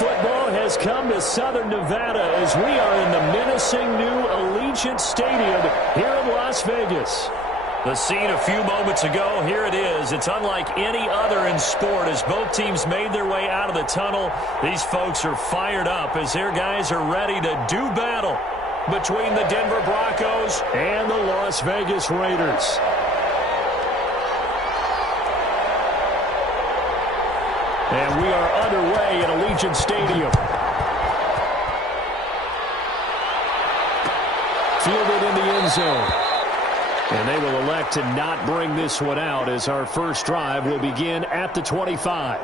football has come to Southern Nevada as we are in the menacing new Allegiant Stadium here in Las Vegas. The scene a few moments ago, here it is. It's unlike any other in sport as both teams made their way out of the tunnel. These folks are fired up as their guys are ready to do battle between the Denver Broncos and the Las Vegas Raiders. And we are underway at Allegiant Stadium. Fielded in the end zone. And they will elect to not bring this one out as our first drive will begin at the 25.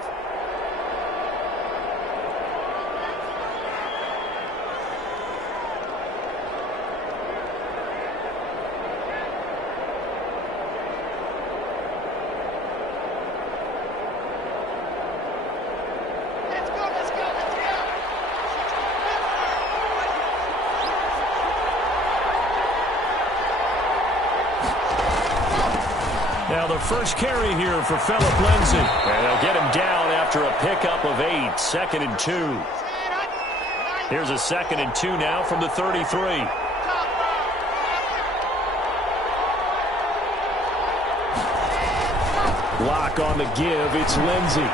Now the first carry here for Phillip Lindsay. And they'll get him down after a pickup of 8, 2nd and 2. Here's a 2nd and 2 now from the 33. Block on the give, it's Lindsay.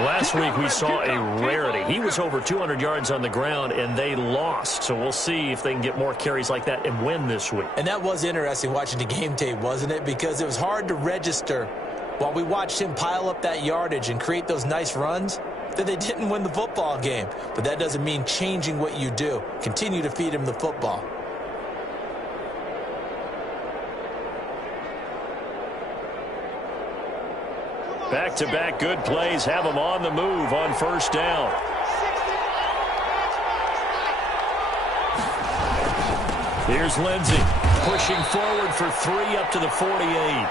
Last week we saw a rarity. He was over 200 yards on the ground, and they lost. So we'll see if they can get more carries like that and win this week. And that was interesting watching the game tape, wasn't it? Because it was hard to register while we watched him pile up that yardage and create those nice runs that they didn't win the football game. But that doesn't mean changing what you do. Continue to feed him the football. Back-to-back good plays have them on the move on first down. Here's Lindsay pushing forward for 3 up to the 48. Well,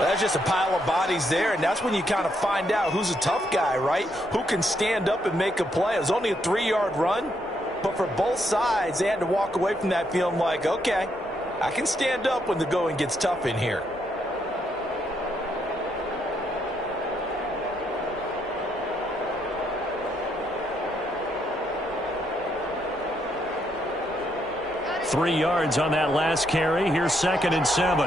that's just a pile of bodies there, and that's when you kind of find out who's a tough guy, right? Who can stand up and make a play. It was only a 3-yard run, but for both sides, they had to walk away from that feeling like, okay, I can stand up when the going gets tough in here. Three yards on that last carry. Here's 2nd and 7.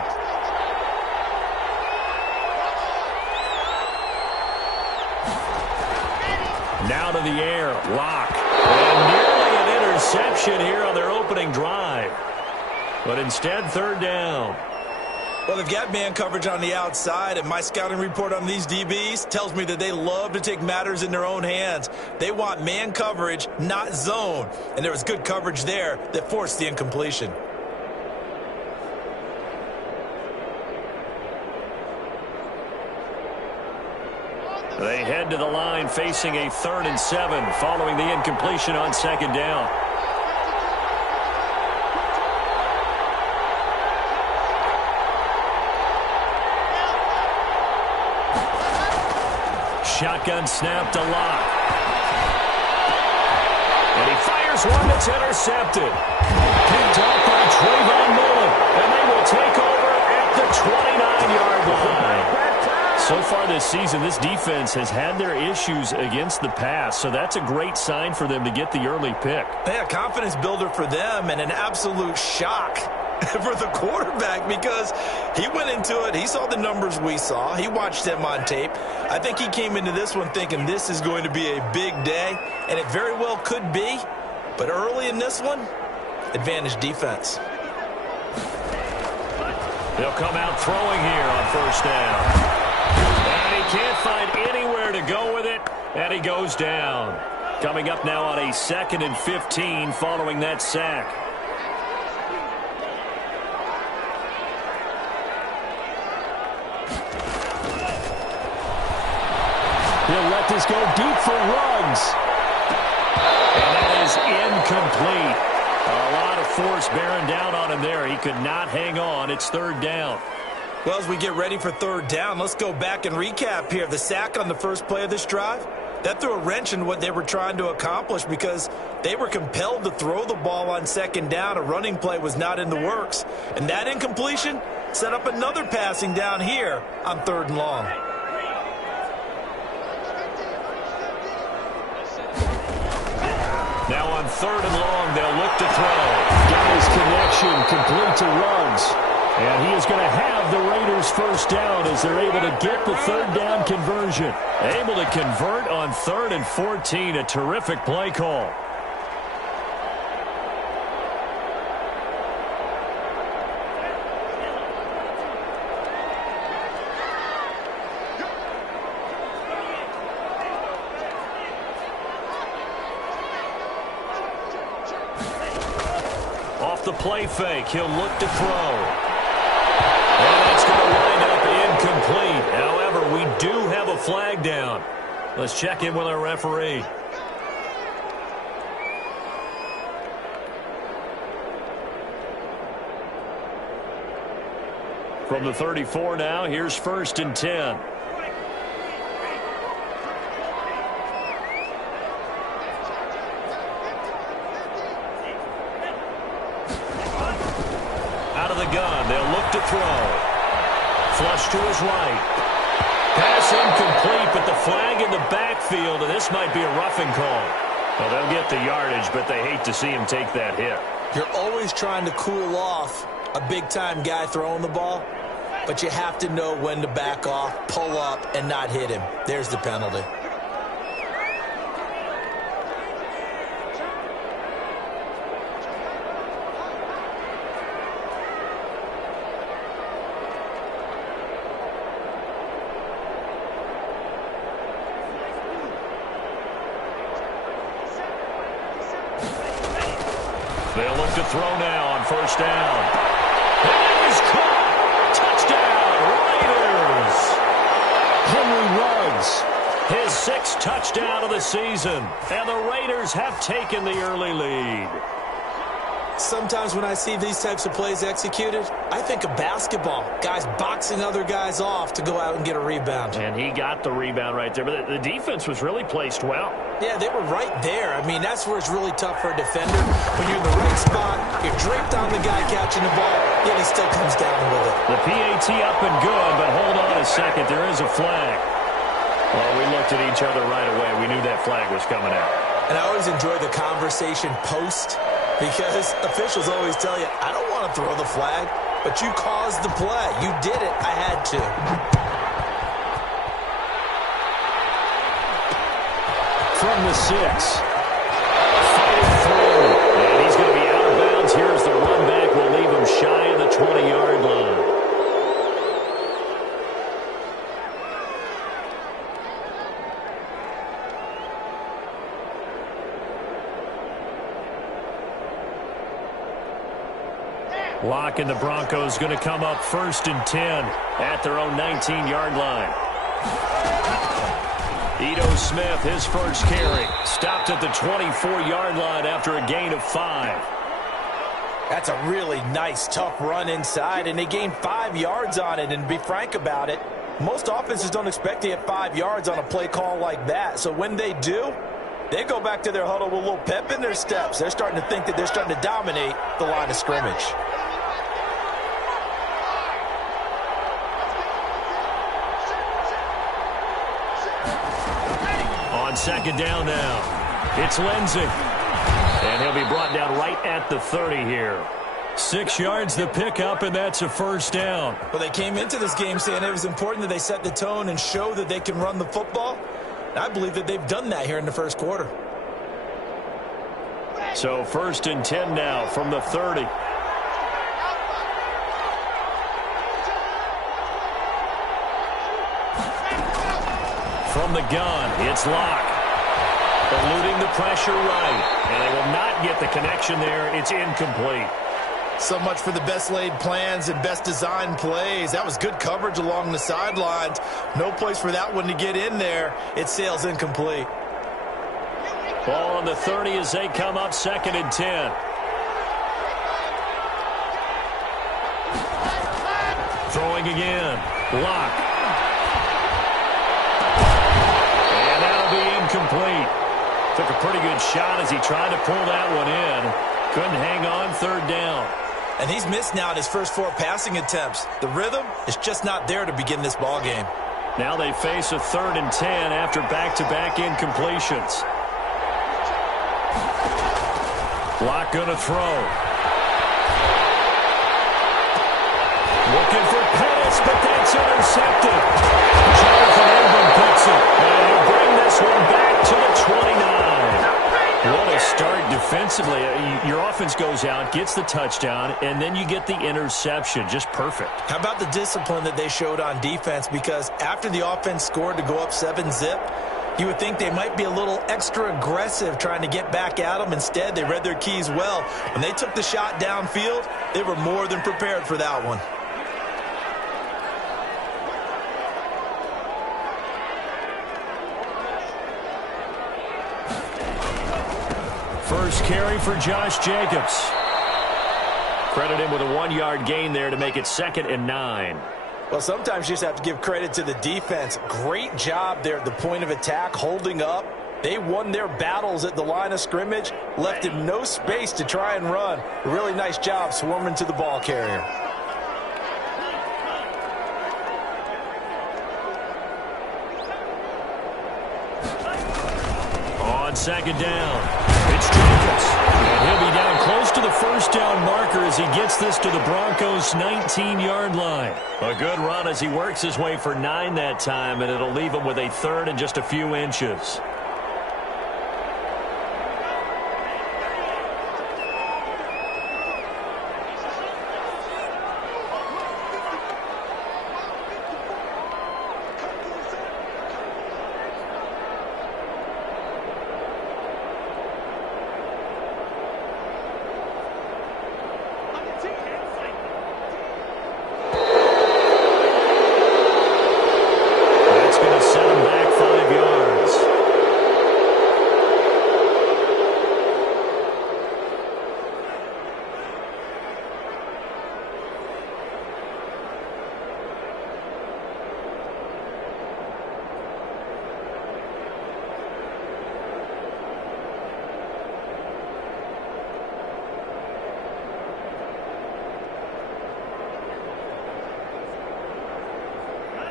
Now to the air. Lock. And nearly an interception here on their opening drive. But instead, 3rd down. Well, they've got man coverage on the outside, and my scouting report on these DBs tells me that they love to take matters in their own hands. They want man coverage, not zone. And there was good coverage there that forced the incompletion. They head to the line facing a 3rd and 7 following the incompletion on 2nd down. Shotgun snap to Locke. And he fires one that's intercepted. Picked off by Trayvon Mullen. And they will take over at the 29-yard line. So far this season, this defense has had their issues against the pass. So that's a great sign for them to get the early pick. Yeah, confidence builder for them and an absolute shock for the quarterback because he went into it. He saw the numbers we saw. He watched them on tape. I think he came into this one thinking this is going to be a big day, and it very well could be. But early in this one, advantage defense. They'll come out throwing here on first down. And he can't find anywhere to go with it, and he goes down. Coming up now on a 2nd and 15 following that sack. He'll let this go deep for Ruggs. And that is incomplete. A lot of force bearing down on him there. He could not hang on. It's 3rd down. Well, as we get ready for 3rd down, let's go back and recap here. The sack on the first play of this drive, that threw a wrench in what they were trying to accomplish because they were compelled to throw the ball on 2nd down. A running play was not in the works. And that incompletion set up another passing down here on 3rd and long. 3rd and long. They'll look to throw. Got his connection complete to Ruggs. And he is going to have the Raiders first down as they're able to get the 3rd down conversion. Able to convert on 3rd and 14. A terrific play call. Off the play fake, he'll look to throw. And it's going to wind up incomplete. However, we do have a flag down. Let's check in with our referee. From the 34 now, here's 1st and 10. Out of the gun, they'll look to throw. Flush to his right. Pass incomplete, but the flag in the backfield, and this might be a roughing call. Well, they'll get the yardage, but they hate to see him take that hit. You're always trying to cool off a big-time guy throwing the ball, but you have to know when to back off, pull up, and not hit him. There's the penalty. They'll look to throw now on 1st down. And he's caught. Touchdown, Raiders. Henry Ruggs, his 6th touchdown of the season. And the Raiders have taken the early lead. Sometimes when I see these types of plays executed, I think of basketball. Guys boxing other guys off to go out and get a rebound. And he got the rebound right there. But the defense was really placed well. Yeah, they were right there. I mean, that's where it's really tough for a defender. When you're in the right spot, you're draped on the guy catching the ball, yet he still comes down with it. The PAT up and good, but hold on a second. There is a flag. Well, we looked at each other right away. We knew that flag was coming out. And I always enjoy the conversation post, because officials always tell you, I don't want to throw the flag, but you caused the play. You did it. I had to. From the 6. Fighting through. And he's going to be out of bounds. Here's the run back. We'll leave him shy of the 20-yard line. Lock and the Broncos going to come up 1st and 10 at their own 19-yard line. Ito Smith, his first carry, stopped at the 24-yard line after a gain of 5. That's a really nice, tough run inside, and they gained 5 yards on it. And to be frank about it, most offenses don't expect to get 5 yards on a play call like that. So when they do, they go back to their huddle with a little pep in their steps. They're starting to think that they're starting to dominate the line of scrimmage. On 2nd down now, it's Lindsey. And he'll be brought down right at the 30 here. 6 yards the pickup, and that's a 1st down. Well, they came into this game saying it was important that they set the tone and show that they can run the football. And I believe that they've done that here in the 1st quarter. So 1st and 10 now from the 30. From the gun, it's Locke. Eluding the pressure right. And they will not get the connection there. It's incomplete. So much for the best laid plans and best designed plays. That was good coverage along the sidelines. No place for that one to get in there. It sails incomplete. Ball on the 30 as they come up 2nd and 10. Throwing again. Locke. And that'll be incomplete. Took a pretty good shot as he tried to pull that one in. Couldn't hang on 3rd down. And he's missed now in his first 4 passing attempts. The rhythm is just not there to begin this ball game. Now they face a 3rd and 10 after back-to-back incompletions. Lock going to throw. Looking for Pettis, but that's intercepted. Jonathan Ingram picks it. And he'll bring this one back to the 29. What a start defensively. Your offense goes out, gets the touchdown, and then you get the interception. Just perfect. How about the discipline that they showed on defense? Because after the offense scored to go up 7-zip, you would think they might be a little extra aggressive trying to get back at them. Instead, they read their keys well. When they took the shot downfield, they were more than prepared for that one. First carry for Josh Jacobs. Credit him with a 1-yard gain there to make it 2nd and 9. Well, sometimes you just have to give credit to the defense. Great job there at the point of attack, holding up. They won their battles at the line of scrimmage, left him no space to try and run. A really nice job swarming to the ball carrier. On 2nd down, it's Jacobs. And he'll be down close to the first down marker as he gets this to the Broncos' 19-yard line. A good run as he works his way for 9 that time, and it'll leave him with a 3rd and just a few inches.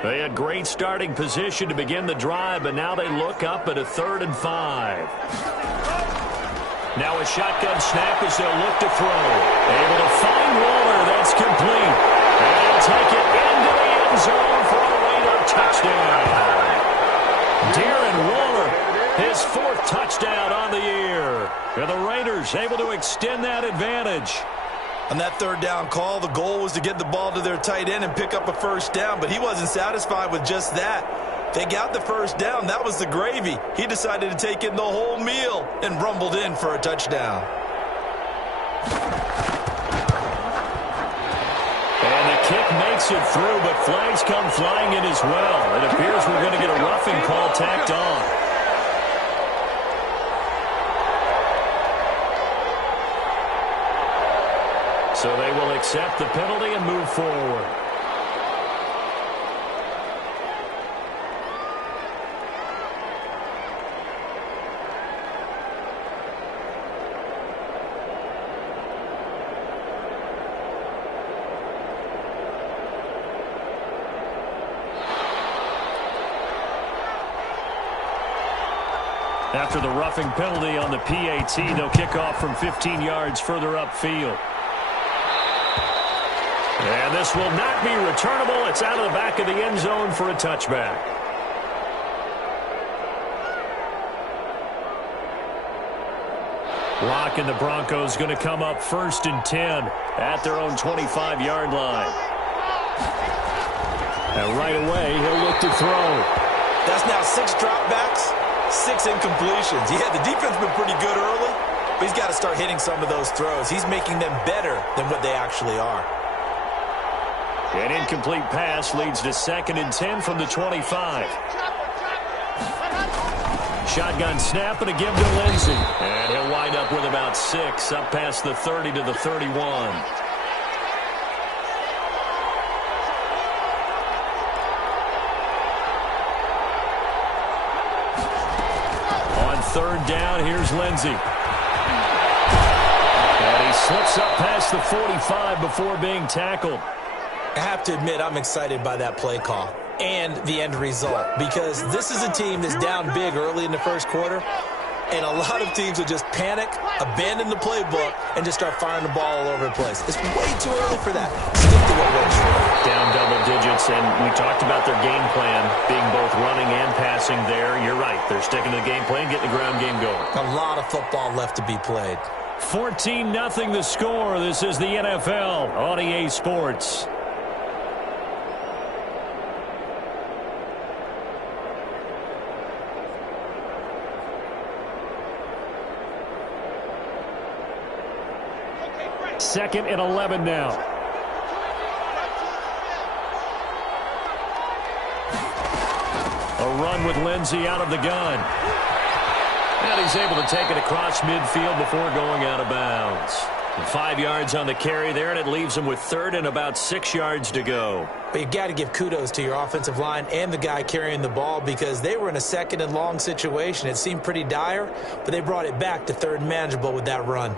They had great starting position to begin the drive, but now they look up at a 3rd and 5. Now a shotgun snap as they'll look to throw. Able to find Waller. That's complete. And take it into the end zone for a Raider touchdown. Darren Waller, his 4th touchdown on the year. And the Raiders able to extend that advantage. On that 3rd down call, the goal was to get the ball to their tight end and pick up a first down, but he wasn't satisfied with just that. They got the first down. That was the gravy. He decided to take in the whole meal and rumbled in for a touchdown. And the kick makes it through, but flags come flying in as well. It appears we're going to get a roughing call tacked on. So they will accept the penalty and move forward. After the roughing penalty on the PAT, they'll kick off from 15 yards further upfield. And this will not be returnable. It's out of the back of the end zone for a touchback. Lock and the Broncos going to come up 1st and 10 at their own 25-yard line. And right away, he'll look to throw. That's now 6 dropbacks, 6 incompletions. Yeah, the defense has been pretty good early, but he's got to start hitting some of those throws. He's making them better than what they actually are. An incomplete pass leads to 2nd and 10 from the 25. Shotgun snap and a give to Lindsey. And he'll wind up with about 6 up past the 30 to the 31. On 3rd down, here's Lindsey. And he slips up past the 45 before being tackled. I have to admit, I'm excited by that play call and the end result, because this is a team that's down big early in the first quarter, And a lot of teams will just panic, abandon the playbook, and just start firing the ball all over the place. It's way too early for that. Stick to what works for them. Down double digits, and we talked about their game plan being both running and passing there. You're right. They're sticking to the game plan, getting the ground game going. A lot of football left to be played. 14-0 the score. This is the NFL on EA Sports. Second and 11 now. A run with Lindsey out of the gun. And he's able to take it across midfield before going out of bounds. 5 yards on the carry there, and it leaves him with third and about 6 yards to go. But you've got to give kudos to your offensive line and the guy carrying the ball because they were in a second and long situation. It seemed pretty dire, but they brought it back to third and manageable with that run.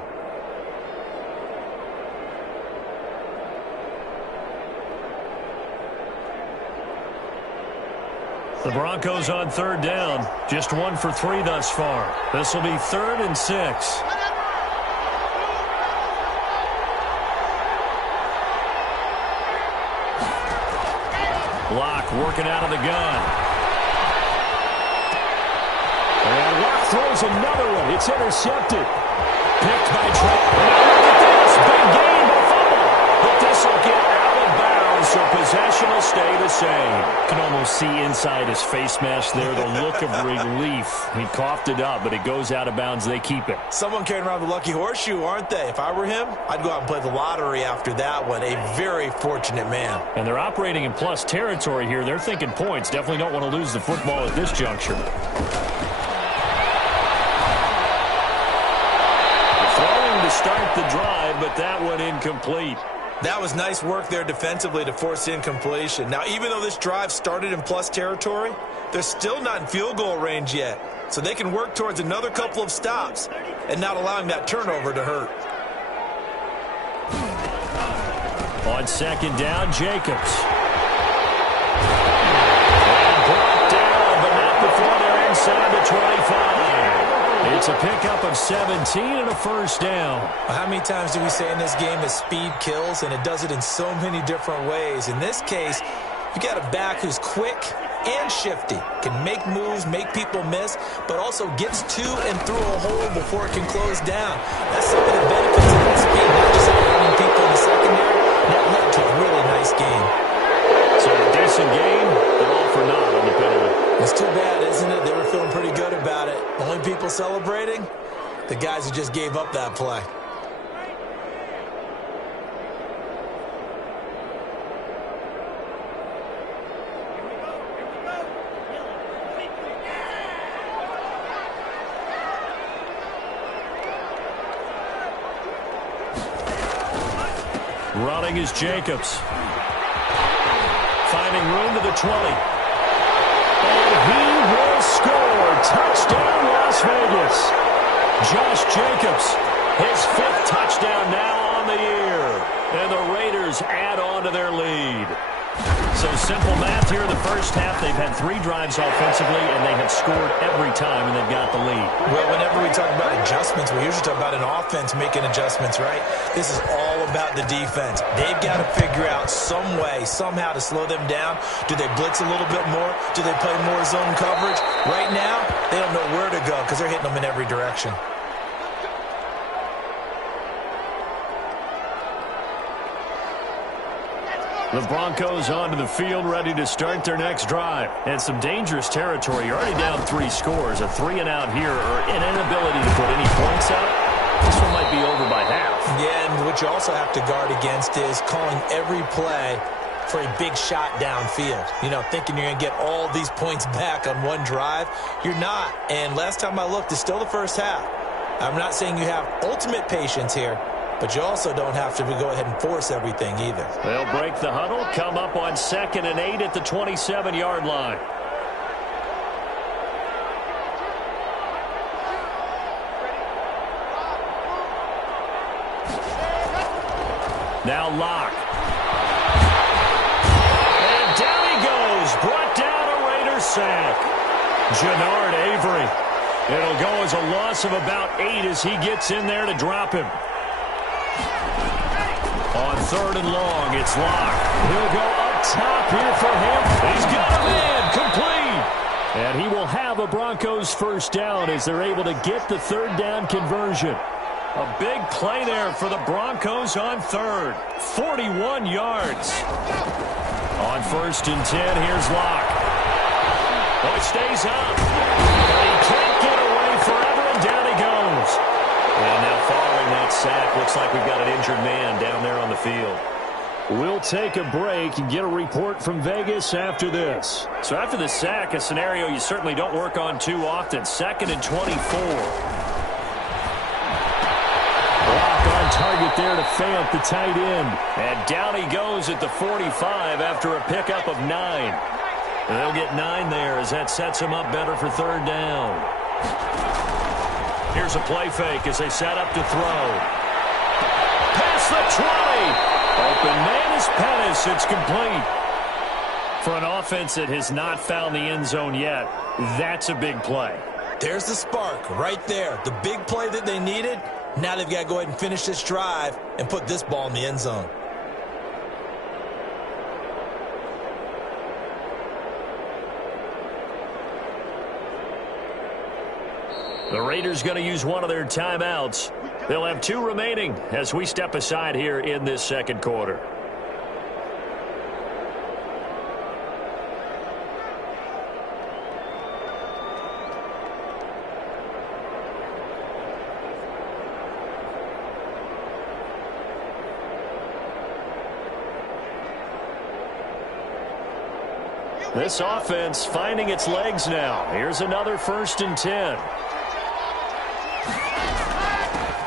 The Broncos on third down. Just 1 for 3 thus far. This will be 3rd and 6. Locke working out of the gun. And Locke throws another one. It's intercepted. Picked by Trey. Look at this. Big gain, but fumble. But this will get out of bounds, so possession will stay the same. You can almost see inside his face mask there the look of relief. He coughed it up, but it goes out of bounds. They keep it. Someone carrying around the lucky horseshoe, aren't they? If I were him, I'd go out and play the lottery after that one. A very fortunate man. And they're operating in plus territory here. They're thinking points. Definitely don't want to lose the football at this juncture. Throwing to start the drive, but that one incomplete. That was nice work there defensively to force incompletion. Now, even though this drive started in plus territory, they're still not in field goal range yet. So they can work towards another couple of stops and not allowing that turnover to hurt. On second down, Jacobs. And brought down, but not before they're inside the 25. It's a pickup of 17 and a first down. How many times do we say in this game that speed kills, and it does it in so many different ways? In this case, you got a back who's quick and shifty, can make moves, make people miss, but also gets to and through a hole before it can close down. That's some of the benefits of that speed, not just outrunning people in the secondary. That led to a really nice game. So a decent game, but all for naught on the penalty. It's too bad, isn't it? They were feeling pretty good about it. Only people celebrating, the guys who just gave up that play. Running is Jacobs. Finding room to the 20. And he will score. Touchdown, Las Vegas. Josh Jacobs, his 5th touchdown now on the year. And the Raiders add on to their lead. So simple math here in the first half. They've had 3 drives offensively, and they have scored every time, and they've got the lead. Well, whenever we talk about adjustments, we usually talk about an offense making adjustments, right? This is all about the defense. They've got to figure out some way, somehow to slow them down. Do they blitz a little bit more? Do they play more zone coverage? Right now, they don't know where to go because they're hitting them in every direction. The Broncos onto the field, ready to start their next drive. And some dangerous territory. You're already down 3 scores. A 3 and out here, or an inability to put any points up. This one might be over by half. Yeah, and what you also have to guard against is calling every play for a big shot downfield. You know, thinking you're going to get all these points back on one drive. You're not. And last time I looked, it's still the first half. I'm not saying you have ultimate patience here, but you also don't have to go ahead and force everything either. They'll break the huddle, come up on 2nd and 8 at the 27-yard line. Now Locke. And down he goes. Brought down a Raiders sack. Jannard Avery. It'll go as a loss of about 8 as he gets in there to drop him. On 3rd and long, it's Locke. He'll go up top here for him. He's got a man complete. And he will have a Broncos first down as they're able to get the 3rd down conversion. A big play there for the Broncos on 3rd. 41 yards. On 1st and 10, here's Locke. Oh, it stays up. But he can't get away forever, and down he goes. And now following that sack, looks like we've got an injured man down there on the field. We'll take a break and get a report from Vegas after this. So after the sack, a scenario you certainly don't work on too often. 2nd and 24. Block on target there to Fant, the tight end. And down he goes at the 45 after a pickup of 9. And they'll get 9 there as that sets him up better for 3rd down. Here's a play fake as they set up to throw. Past the 20. Open man is Pettis. It's complete. For an offense that has not found the end zone yet, that's a big play. There's the spark right there. The big play that they needed. Now they've got to go ahead and finish this drive and put this ball in the end zone. The Raiders going to use one of their timeouts. They'll have 2 remaining as we step aside here in this 2nd quarter. This offense finding its legs now. Here's another 1st and 10.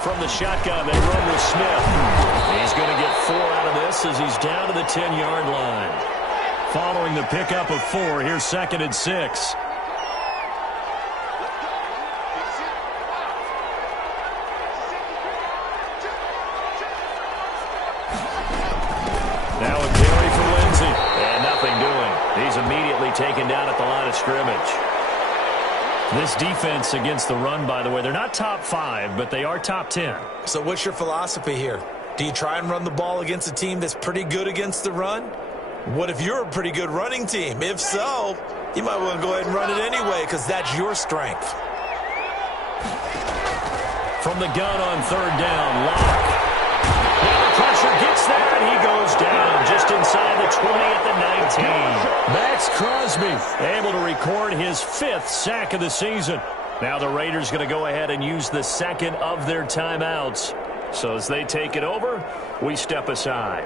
From the shotgun, they run with Smith. He's going to get 4 out of this as he's down to the 10-yard line. Following the pickup of 4, here's 2nd and 6. Now a carry for Lindsey. And nothing doing. He's immediately taken down at the line of scrimmage. This defense against the run, by the way, they're not top 5, but they are top 10. So what's your philosophy here? Do you try and run the ball against a team that's pretty good against the run? What if you're a pretty good running team? If so, you might want to go ahead and run it anyway because that's your strength. From the gun on 3rd down, Locke. Now the pressure gets there, and he goes down just inside the 20 at the 19. Max Crosby able to record his 5th sack of the season. Now the Raiders going to go ahead and use the 2nd of their timeouts. So as they take it over, we step aside.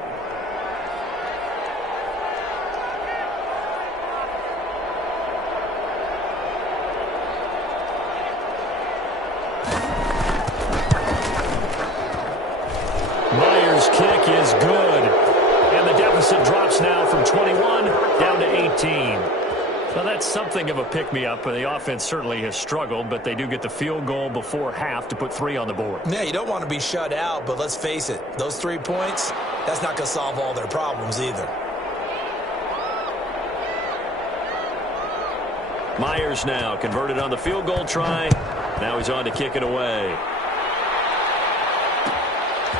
Myers' kick is good. And the deficit drops now from 21 down to 18. Well, that's something of a pick-me-up. The offense certainly has struggled, but they do get the field goal before half to put 3 on the board. Yeah, you don't want to be shut out, but let's face it. Those 3 points, that's not going to solve all their problems either. Myers now converted on the field goal try. Now he's on to kick it away.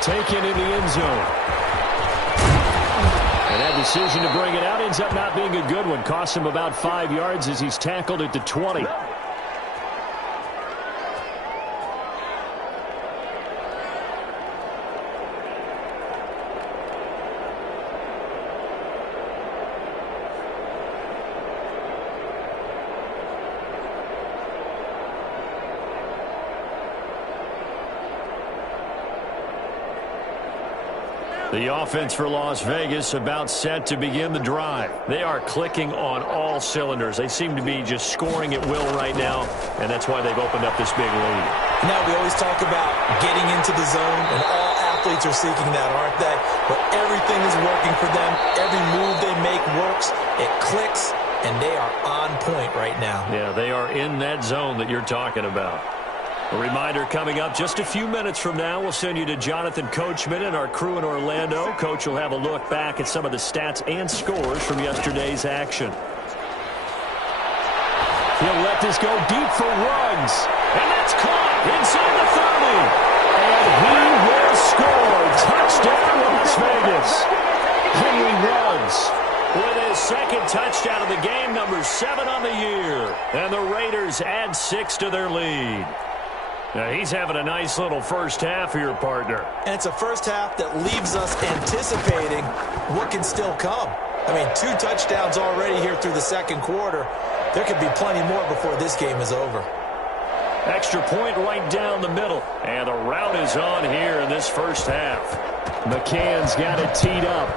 Taken in the end zone. And that decision to bring it out ends up not being a good one. Costs him about 5 yards as he's tackled at the 20. The offense for Las Vegas about set to begin the drive. They are clicking on all cylinders. They seem to be just scoring at will right now, and that's why they've opened up this big lead. Now, we always talk about getting into the zone, and all athletes are seeking that, aren't they? But everything is working for them. Every move they make works. It clicks, and they are on point right now. Yeah, they are in that zone that you're talking about. A reminder coming up just a few minutes from now. We'll send you to Jonathan Coachman and our crew in Orlando. Coach will have a look back at some of the stats and scores from yesterday's action. He'll let this go deep for Ruggs. And that's caught inside the 30. And he will score. Touchdown, Las Vegas. Henry Ruggs with his second touchdown of the game, number 7 on the year. And the Raiders add 6 to their lead. Now he's having a nice little first half here, partner. And it's a first half that leaves us anticipating what can still come. I mean, 2 touchdowns already here through the second quarter. There could be plenty more before this game is over. Extra point right down the middle. And the route is on here in this first half. McCann's got it teed up.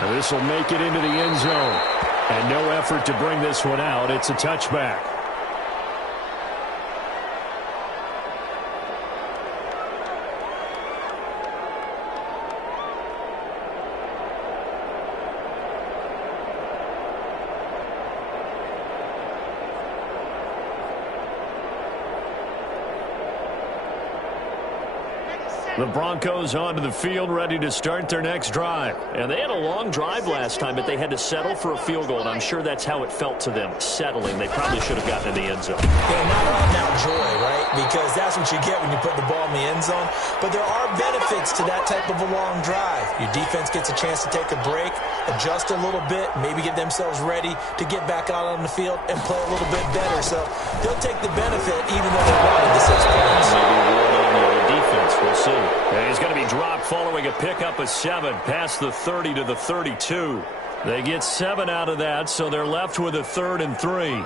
And this will make it into the end zone. And no effort to bring this one out. It's a touchback. The Broncos onto the field, ready to start their next drive. And they had a long drive last time, but they had to settle for a field goal, and I'm sure that's how it felt to them, settling. They probably should have gotten in the end zone. Yeah, not out-and-out joy, right? Because that's what you get when you put the ball in the end zone. But there are benefits to that type of a long drive. Your defense gets a chance to take a break, adjust a little bit, maybe get themselves ready to get back out on the field and play a little bit better. So they'll take the benefit even though they wanted the 6 points. Maybe reward on the defense. We'll see. And he's going to be dropped following a pickup of 7 past the 30 to the 32. They get 7 out of that, so they're left with a 3rd and 3.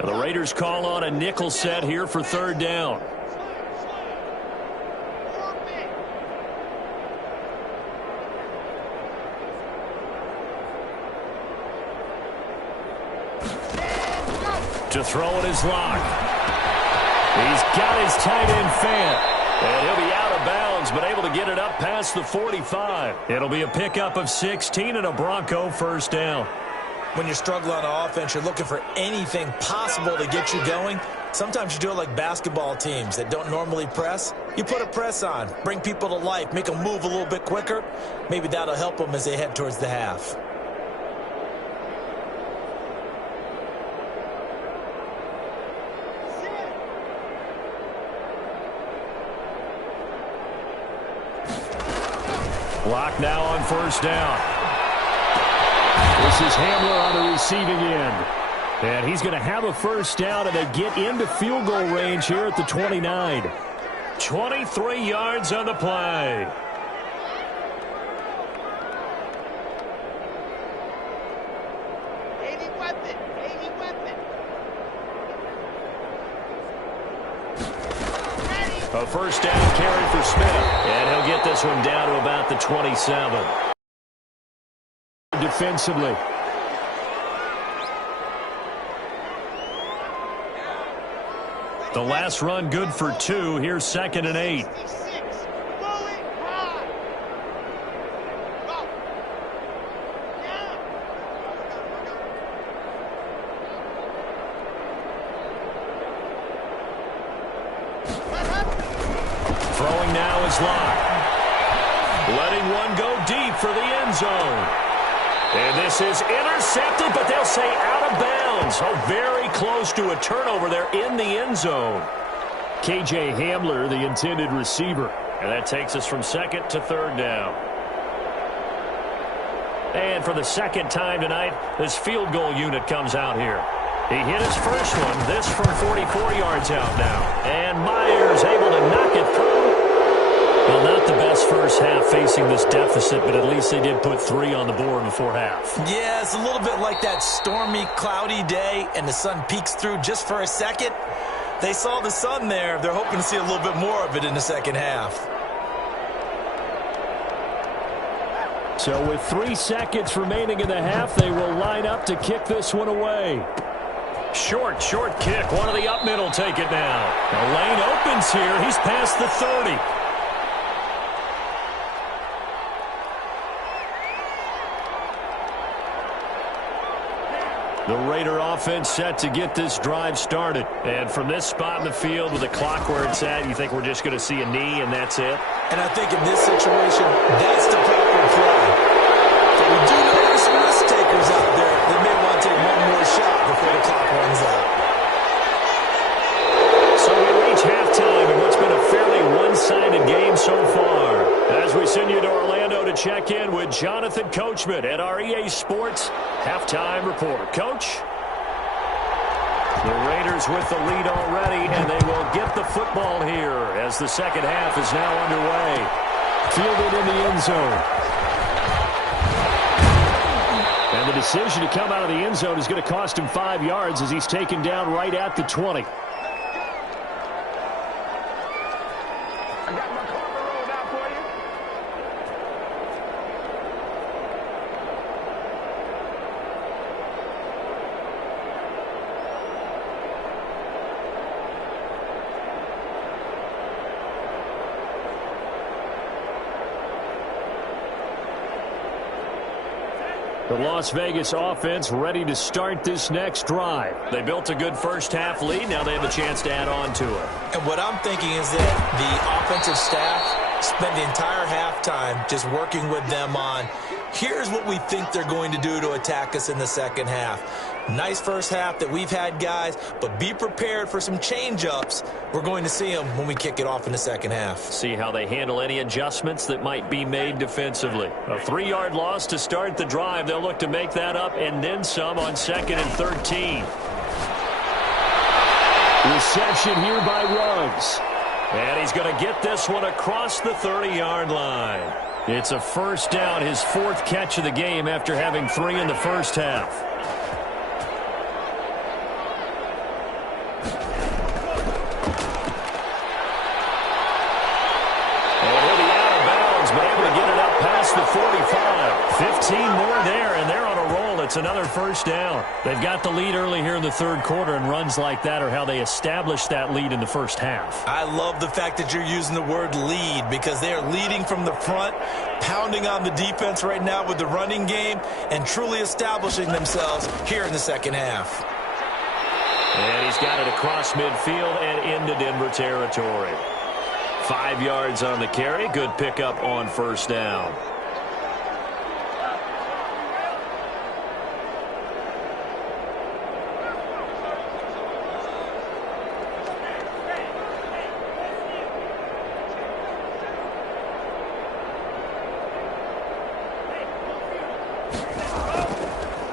And the Raiders call on a nickel set here for 3rd down. To throw in his lock. He's got his tight end fan. And he'll be out of bounds, but able to get it up past the 45. It'll be a pickup of 16 and a Bronco first down. When you're struggling on offense, you're looking for anything possible to get you going. Sometimes you do it like basketball teams that don't normally press. You put a press on, bring people to life, make them move a little bit quicker. Maybe that'll help them as they head towards the half. Block now on first down. This is Hamler on the receiving end. And he's going to have a first down, and they get into field goal range here at the 29. 23 yards on the play. A first down carry for Smith. And he'll get this one down to about the 27. Defensively. The last run good for 2. Here's 2nd and 8. Throwing now is Locke. Letting one go deep for the end zone. And this is intercepted, but they'll say out of bounds. Oh, very close to a turnover there in the end zone. K.J. Hamler, the intended receiver. And that takes us from 2nd to 3rd down. And for the 2nd time tonight, this field goal unit comes out here. He hit his first one, this from 44 yards out now. And Myers able to knock it through. Well, not the best first half facing this deficit, but at least they did put 3 on the board before half. Yeah, it's a little bit like that stormy, cloudy day, and the sun peeks through just for a second. They saw the sun there. They're hoping to see a little bit more of it in the second half. So with 3 seconds remaining in the half, they will line up to kick this one away. Short kick. One of the up middle take it now. The lane opens here. He's past the 30. The Raider offense set to get this drive started. And from this spot in the field with the clock where it's at, you think we're just going to see a knee and that's it? And I think in this situation, that's the proper play. But we do know there's some risk takers out there that may want to take one more shot before the clock runs out. So we reach halftime in what's been a fairly one-sided game so far. As we send you to Orlando to check in with Jonathan Coachman at our EA Sports Halftime Report. Coach? The Raiders with the lead already, and they will get the football here as the second half is now underway. Fielded in the end zone. And the decision to come out of the end zone is going to cost him 5 yards as he's taken down right at the 20. The Las Vegas offense ready to start this next drive. They built a good first-half lead. Now they have a chance to add on to it. And what I'm thinking is that the offensive staff spent the entire halftime just working with them on, here's what we think they're going to do to attack us in the second half. Nice first half that we've had, guys, but be prepared for some change-ups. We're going to see them when we kick it off in the second half. See how they handle any adjustments that might be made defensively. A 3-yard loss to start the drive. They'll look to make that up and then some on 2nd and 13. Reception here by Ruggs. And he's going to get this one across the 30-yard line. It's a first down, his 4th catch of the game after having 3 in the first half. The 45. 15 more there, and they're on a roll. It's another first down. They've got the lead early here in the third quarter, and runs like that are how they establish that lead in the first half. I love the fact that you're using the word lead because they are leading from the front, pounding on the defense right now with the running game, and truly establishing themselves here in the second half. And he's got it across midfield and into Denver territory. 5 yards on the carry. Good pickup on first down.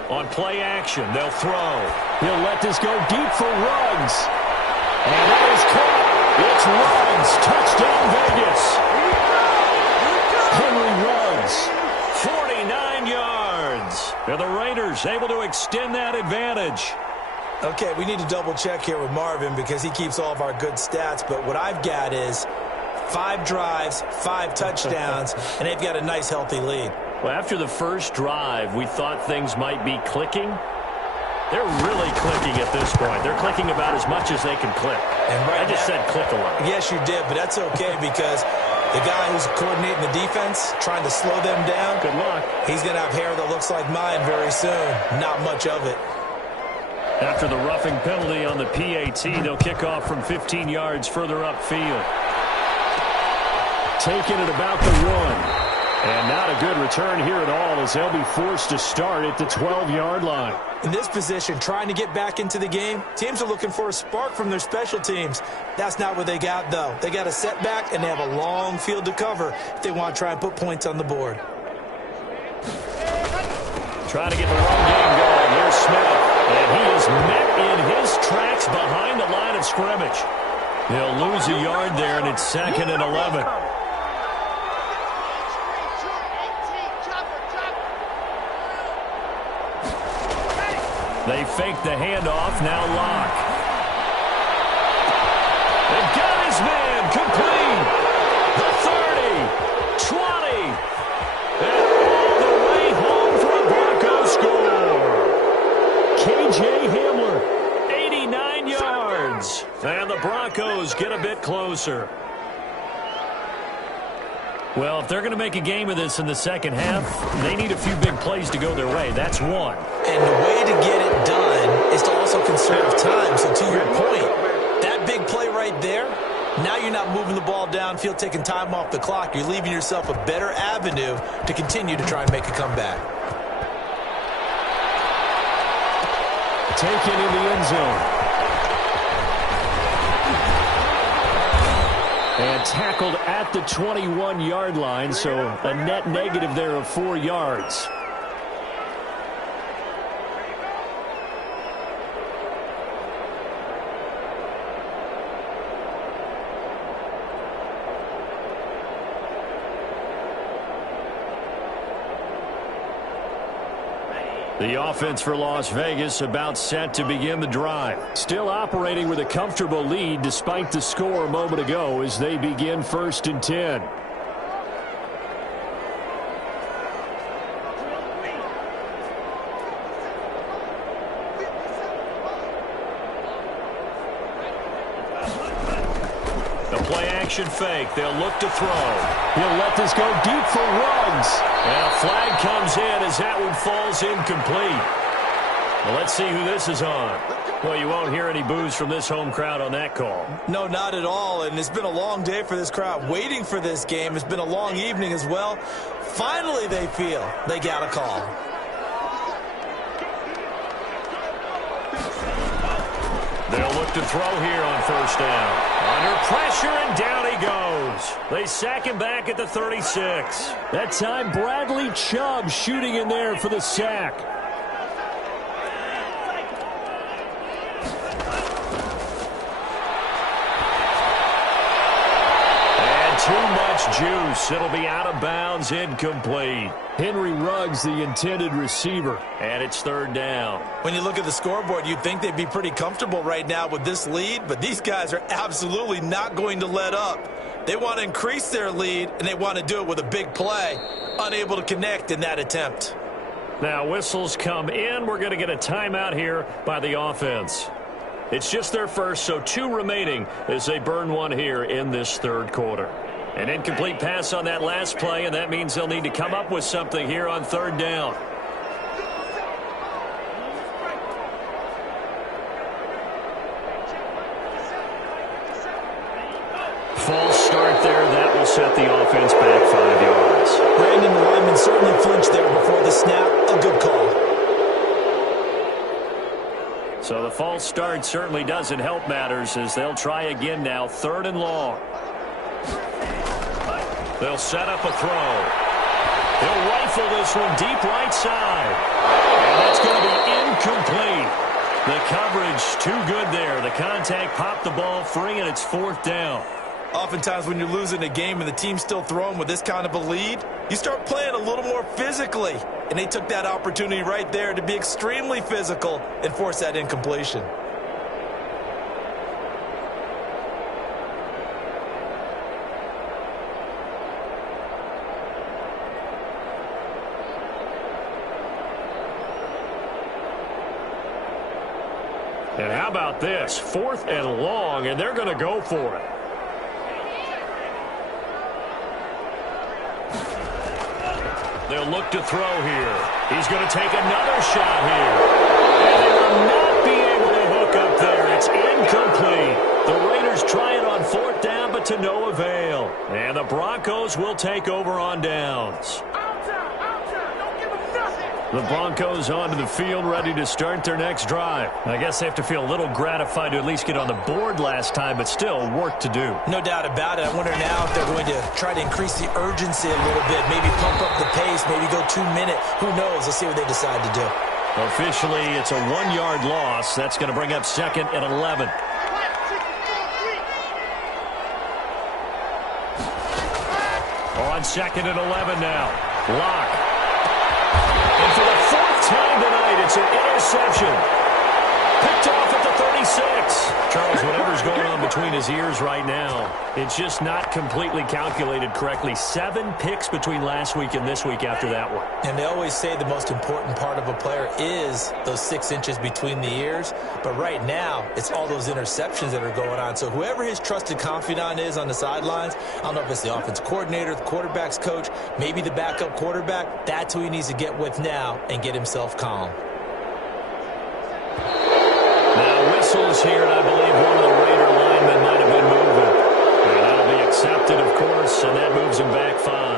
On play action, they'll throw. He'll let this go deep for Ruggs. And that is caught. It's Ruggs. Touchdown, Vegas. Henry Ruggs, 49 yards. And the Raiders able to extend that advantage. Okay, we need to double check here with Marvin because he keeps all of our good stats. But what I've got is 5 drives, 5 touchdowns, and they've got a nice, healthy lead. Well, after the first drive, we thought things might be clicking. They're really clicking at this point. They're clicking about as much as they can click. And right I just said click a lot. Yes, you did, but that's okay because the guy who's coordinating the defense, trying to slow them down, good luck. He's going to have hair that looks like mine very soon. Not much of it. After the roughing penalty on the PAT, they'll kick off from 15 yards further upfield. Taking it about the 1. And not a good return here at all as they'll be forced to start at the 12-yard line. In this position, trying to get back into the game, teams are looking for a spark from their special teams. That's not what they got, though. They got a setback, and they have a long field to cover if they want to try and put points on the board. Trying to get the run game going. Here's Smith, and he is met in his tracks behind the line of scrimmage. They'll lose a yard there, and it's 2nd and 11. They fake the handoff, now Lock. They've got his man, complete. The 30, 20, and all the way home for a Broncos score. K.J. Hamler, 89 yards. And the Broncos get a bit closer. Well, if they're going to make a game of this in the second half, they need a few big plays to go their way. That's one. And the way to get it done also conserve time. So to your point, that big play right there, now you're not moving the ball downfield, taking time off the clock. You're leaving yourself a better avenue to continue to try and make a comeback. Taken in the end zone. And tackled at the 21-yard line, so a net negative there of 4 yards. The offense for Las Vegas about set to begin the drive. Still operating with a comfortable lead despite the score a moment ago as they begin 1st and 10. The play action fake. They'll look to throw. He'll let this go deep for Ruggs. And a flag comes in as that one falls incomplete. Well, let's see who this is on. Well, you won't hear any boos from this home crowd on that call. No, not at all. And it's been a long day for this crowd waiting for this game. It's been a long evening as well. Finally, they feel they got a call. They'll look to throw here on 1st down. Under pressure, and down he goes. They sack him back at the 36. That time, Bradley Chubb shooting in there for the sack. And too much juice. It'll be out of bounds, incomplete. Henry Ruggs, the intended receiver, and it's 3rd down. When you look at the scoreboard, you'd think they'd be pretty comfortable right now with this lead, but these guys are absolutely not going to let up. They want to increase their lead, and they want to do it with a big play. Unable to connect in that attempt. Now whistles come in. We're going to get a timeout here by the offense. It's just their first, so 2 remaining as they burn one here in this 3rd quarter. An incomplete pass on that last play, and that means they'll need to come up with something here on 3rd down. False start there. That will set the offense back 5 yards. Brandon, the lineman certainly flinched there before the snap. A good call. So the false start certainly doesn't help matters as they'll try again now. 3rd and long. They'll set up a throw. He'll rifle this one deep right side. And that's going to be incomplete. The coverage too good there. The contact popped the ball free, and it's 4th down. Oftentimes when you're losing a game and the team's still throwing with this kind of a lead, you start playing a little more physically. And they took that opportunity right there to be extremely physical and force that incompletion. And how about this? 4th and long, and they're going to go for it. They'll look to throw here. He's going to take another shot here. And they will not be able to hook up there. It's incomplete. The Raiders try it on 4th down, but to no avail. And the Broncos will take over on downs. The Broncos onto the field, ready to start their next drive. I guess they have to feel a little gratified to at least get on the board last time, but still work to do. No doubt about it. I wonder now if they're going to try to increase the urgency a little bit, maybe pump up the pace, maybe go 2-minute. Who knows? Let's see what they decide to do. Officially, it's a 1-yard loss. That's going to bring up 2nd and 11. On 2nd and 11 now. Lock. And for the 4th time tonight, it's an interception. Picked off at the 36. Charles, whatever's going on between his ears right now, it's just not completely calculated correctly. 7 picks between last week and this week after that one. And they always say the most important part of a player is those 6 inches between the ears. But right now, it's all those interceptions that are going on. So whoever his trusted confidant is on the sidelines, I don't know if it's the offense coordinator, the quarterback's coach, maybe the backup quarterback, that's who he needs to get with now and get himself calm. whistles here, and I believe one of the Raider linemen might have been moving. And that'll be accepted, of course, and that moves him back 5.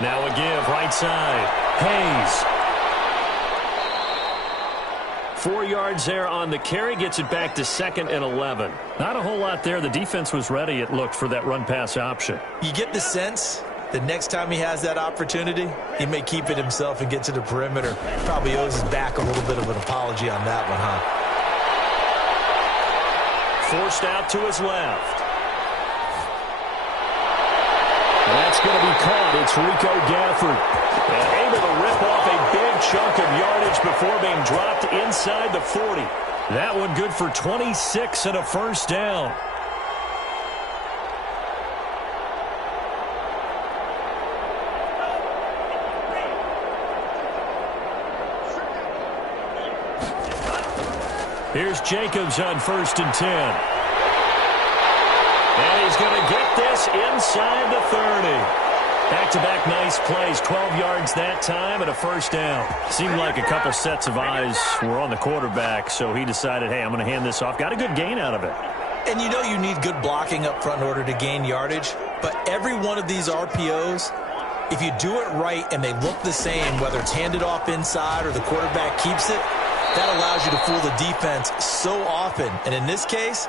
Now a give, right side. Hayes. 4 yards there on the carry, gets it back to 2nd and 11. Not a whole lot there. The defense was ready, it looked, for that run-pass option. You get the sense that next time he has that opportunity, he may keep it himself and get to the perimeter. Probably owes his back a little bit of an apology on that one, huh? Forced out to his left. And that's going to be caught. It's Rico Gafford. And able to rip off a big chunk of yardage before being dropped inside the 40. That one good for 26 and a first down. Here's Jacobs on 1st and 10. And he's going to get this inside the 30. Back-to-back nice plays, 12 yards that time and a first down. Seemed like a couple sets of eyes were on the quarterback, so he decided, hey, I'm going to hand this off. Got a good gain out of it. And you know you need good blocking up front in order to gain yardage, but every one of these RPOs, if you do it right and they look the same, whether it's handed off inside or the quarterback keeps it, that allows you to fool the defense so often. And in this case,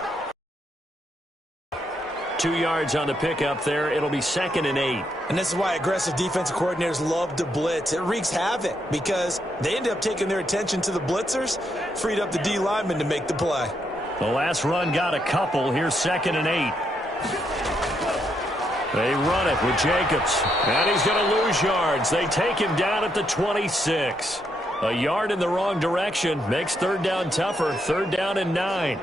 2 yards on the pickup there. It'll be 2nd and 8. And this is why aggressive defensive coordinators love to blitz. It wreaks havoc because they end up taking their attention to the blitzers, freed up the D lineman to make the play. The last run got a couple. Here's 2nd and 8. They run it with Jacobs. And he's going to lose yards. They take him down at the 26. A yard in the wrong direction makes 3rd down tougher. 3rd down and 9.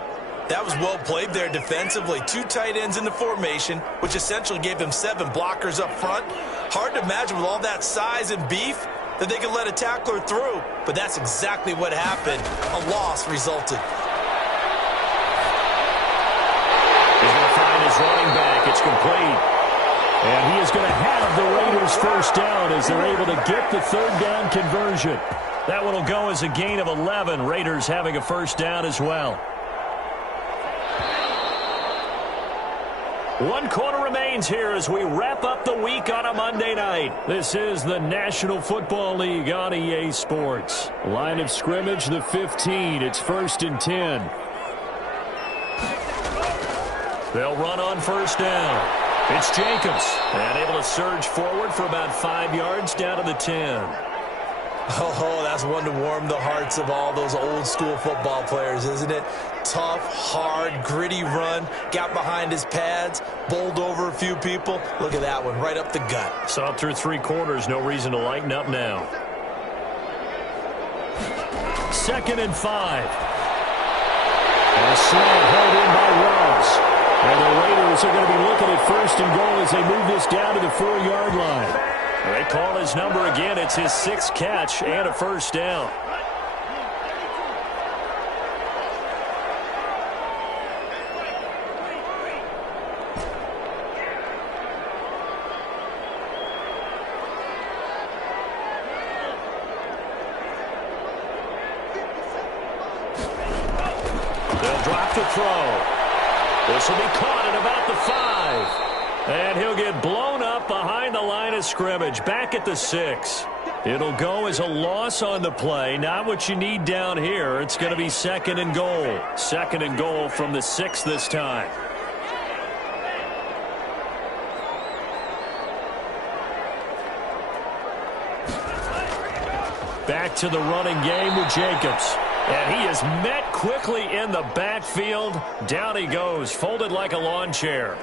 That was well played there defensively. 2 tight ends in the formation, which essentially gave them 7 blockers up front. Hard to imagine with all that size and beef that they could let a tackler through. But that's exactly what happened. A loss resulted. He's going to find his running back. It's complete. And he is going to have the Raiders first down as they're able to get the 3rd down conversion. That one will go as a gain of 11. Raiders having a first down as well. 1 quarter remains here as we wrap up the week on a Monday night. This is the National Football League on EA Sports. Line of scrimmage, the 15. It's 1st and 10. They'll run on first down. It's Jacobs. And able to surge forward for about 5 yards down to the 10. Oh, that's one to warm the hearts of all those old school football players, isn't it? Tough, hard, gritty run. Got behind his pads, bowled over a few people. Look at that one, right up the gut. Saw through 3 quarters, no reason to lighten up now. 2nd and 5. And a slant held in by Wells. And the Raiders are going to be looking at 1st and goal as they move this down to the 4-yard line. They call his number again. It's his 6th catch and a first down. They'll drop the throw. This will be caught at about the 5. And he'll get blown up behind the line of scrimmage, back at the 6. It'll go as a loss on the play. Not what you need down here. It's going to be 2nd and goal. 2nd and goal from the 6 this time. Back to the running game with Jacobs. And he is met quickly in the backfield. Down he goes, folded like a lawn chair.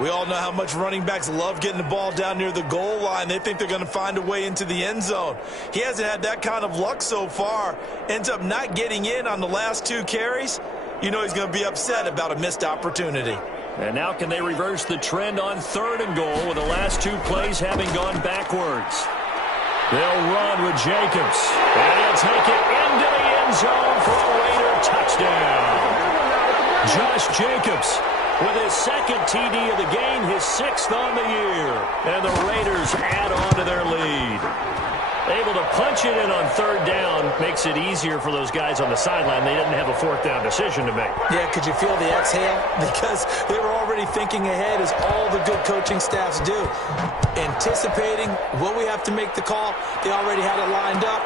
We all know how much running backs love getting the ball down near the goal line. They think they're going to find a way into the end zone. He hasn't had that kind of luck so far. Ends up not getting in on the last 2 carries. You know he's going to be upset about a missed opportunity. And now can they reverse the trend on 3rd and goal with the last 2 plays having gone backwards? They'll run with Jacobs. And he'll take it into the end zone for a Raider touchdown. Josh Jacobs with his 2nd TD of the game, his 6th on the year. And the Raiders add on to their lead. Able to punch it in on 3rd down makes it easier for those guys on the sideline. They didn't have a 4th down decision to make. Yeah, could you feel the exhale? Because they were already thinking ahead, as all the good coaching staffs do. Anticipating, will we have to make the call? They already had it lined up.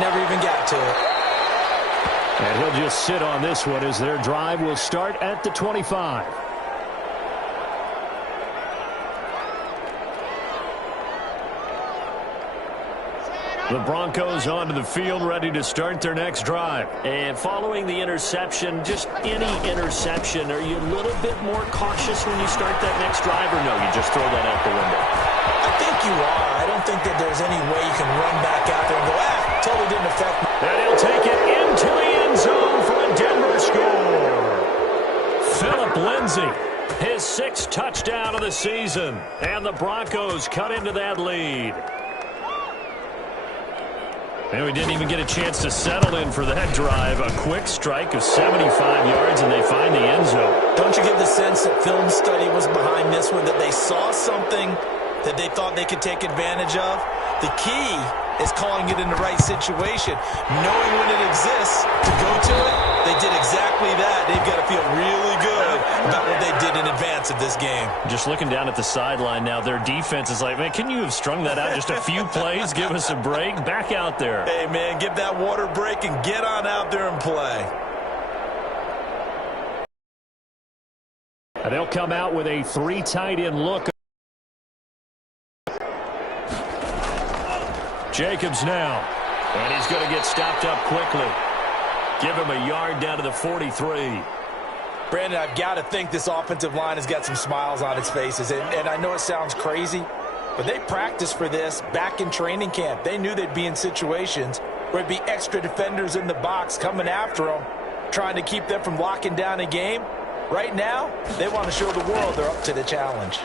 Never even got to it. And he'll just sit on this one as their drive will start at the 25. The Broncos onto the field, ready to start their next drive. And following the interception, just any interception, are you a little bit more cautious when you start that next drive, or no, you just throw that out the window? I think you are. I don't think that there's any way you can run back out there and go, totally didn't affect me. And he'll take it into the end zone for a Denver score. Phillip Lindsay, his 6th touchdown of the season. And the Broncos cut into that lead. And we didn't even get a chance to settle in for that drive. A quick strike of 75 yards, and they find the end zone. Don't you get the sense that film study was behind this one, that they saw something that they thought they could take advantage of? The key is calling it in the right situation. Knowing when it exists to go to it, they did exactly that. They've got to feel really good about what they did in advance of this game. Just looking down at the sideline now, their defense is like, man, can you have strung that out just a few plays? Give us a break. Back out there. Hey, man, give that water break and get on out there and play. And they'll come out with a 3 tight end look. Jacobs now. And he's going to get stopped up quickly. Give him a yard down to the 43. Brandon, I've got to think this offensive line has got some smiles on its faces. And I know it sounds crazy, but they practiced for this back in training camp. They knew they'd be in situations where it'd be extra defenders in the box coming after them, trying to keep them from locking down a game. Right now, they want to show the world they're up to the challenge.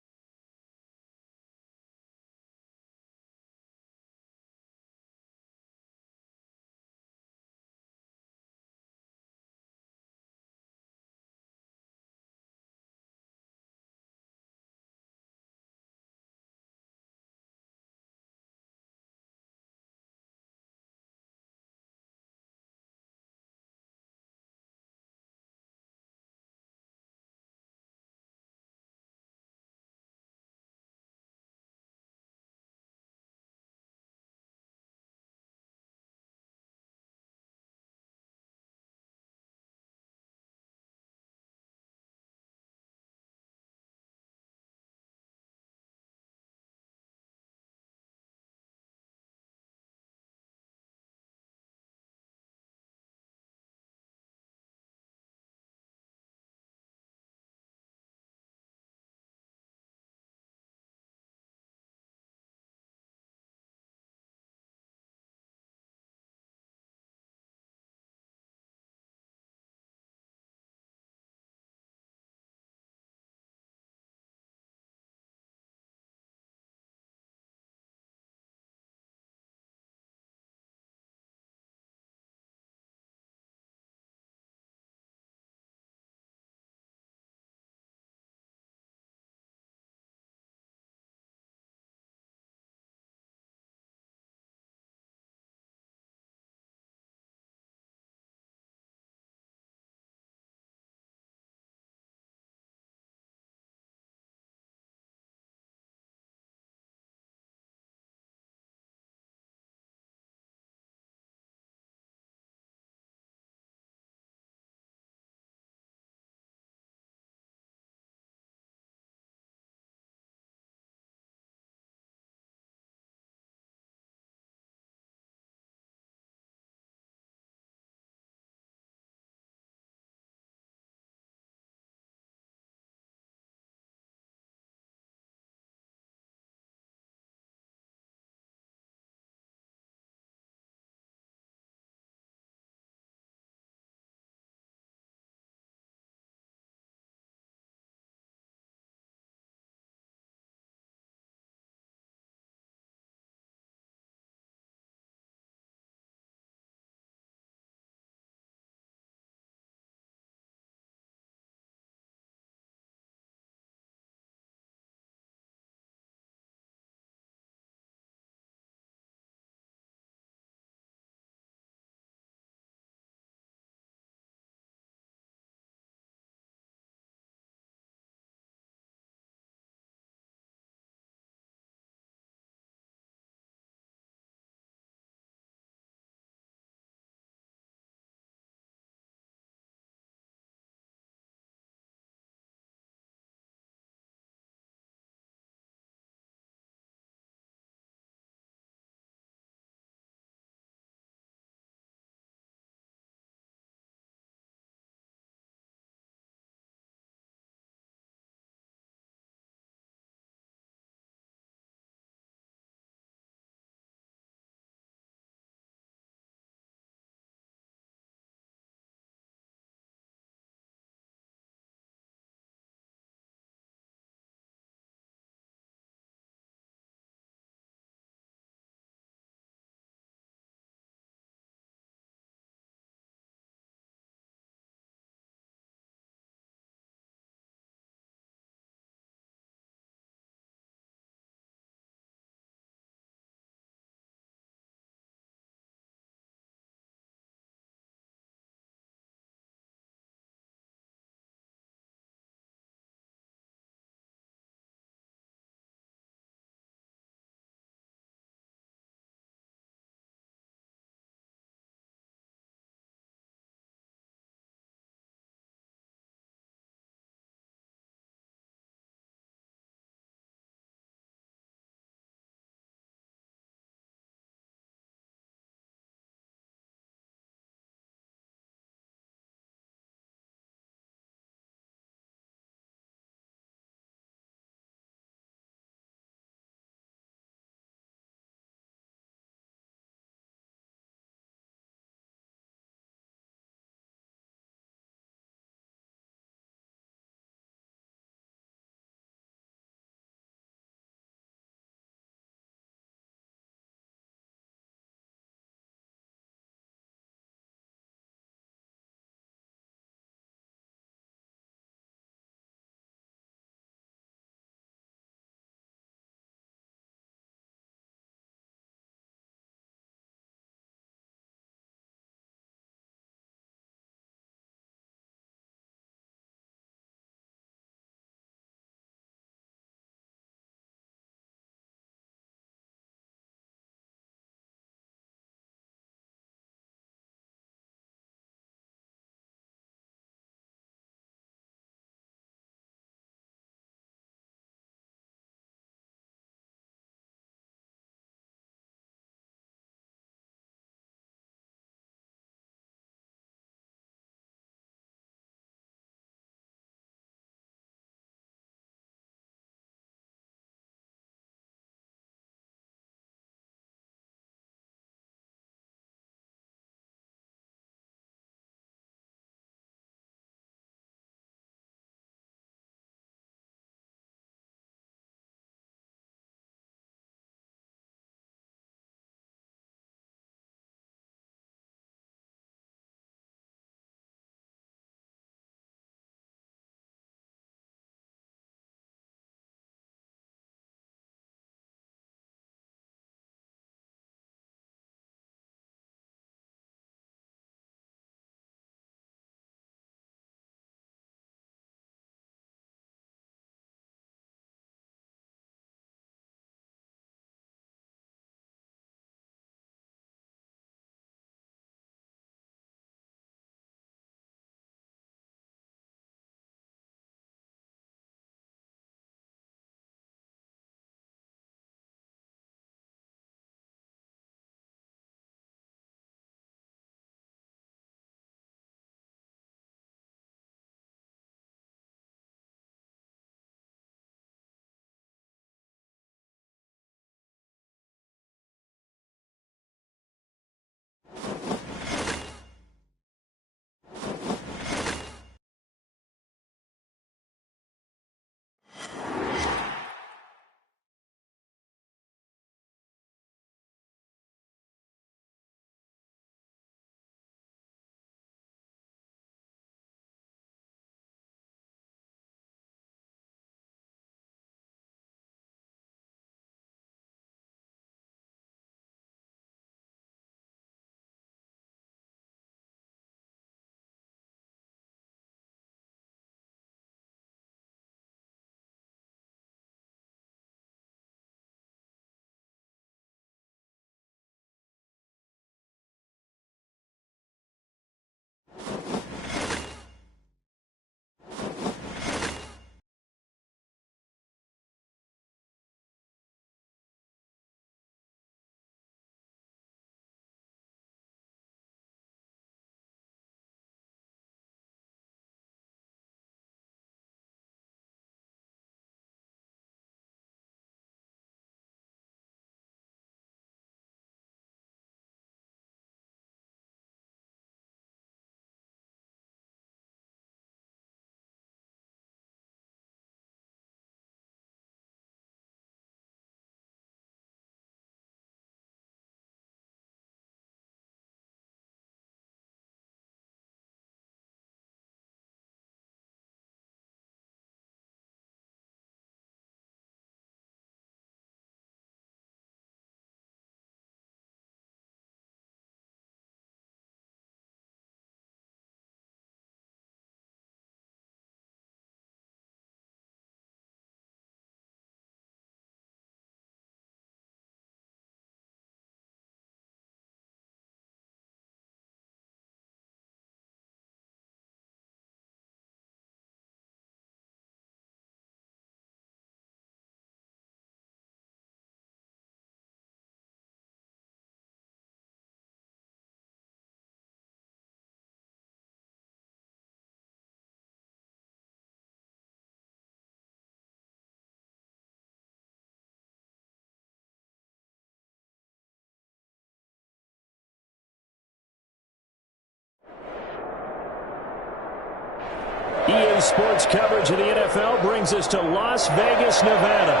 sports coverage of the NFL brings us to Las Vegas, Nevada.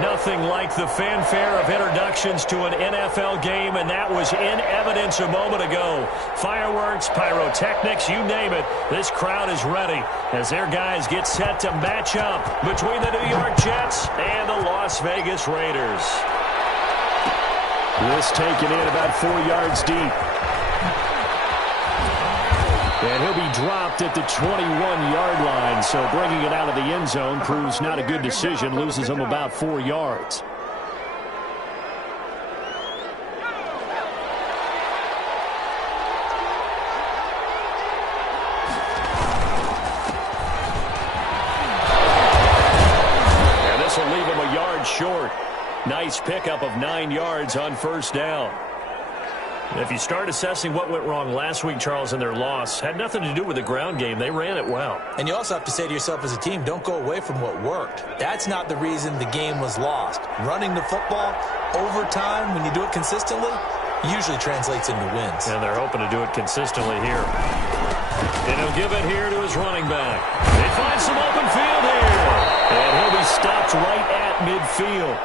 Nothing like the fanfare of introductions to an NFL game, and that was in evidence a moment ago. Fireworks, pyrotechnics, you name it. This crowd is ready as their guys get set to match up between the New York Jets and the Las Vegas Raiders. This taken in about 4 yards deep. And he'll be dropped at the 21-yard line, so bringing it out of the end zone proves not a good decision, loses him about 4 yards. And this will leave him a yard short. Nice pickup of 9 yards on first down. If you start assessing what went wrong last week, Charles, in their loss, had nothing to do with the ground game. They ran it well. And you also have to say to yourself as a team, don't go away from what worked. That's not the reason the game was lost. Running the football over time, when you do it consistently, usually translates into wins. And they're hoping to do it consistently here. And he'll give it here to his running back. They find some open field here. And he'll be stopped right at midfield.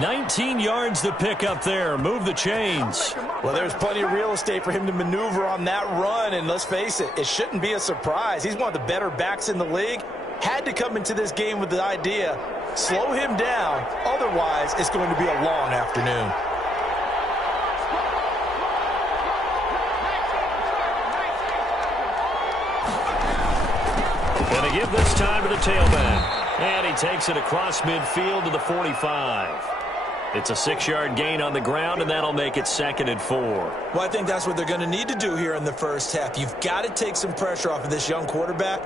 19 yards to pick up there. Move the chains. Well, there's plenty of real estate for him to maneuver on that run, and let's face it, it shouldn't be a surprise. He's one of the better backs in the league. Had to come into this game with the idea, slow him down, otherwise it's going to be a long afternoon. Going to give this time to the tailback. And he takes it across midfield to the 45. It's a 6-yard gain on the ground, and that'll make it 2nd and 4. Well, I think that's what they're going to need to do here in the first half. You've got to take some pressure off of this young quarterback,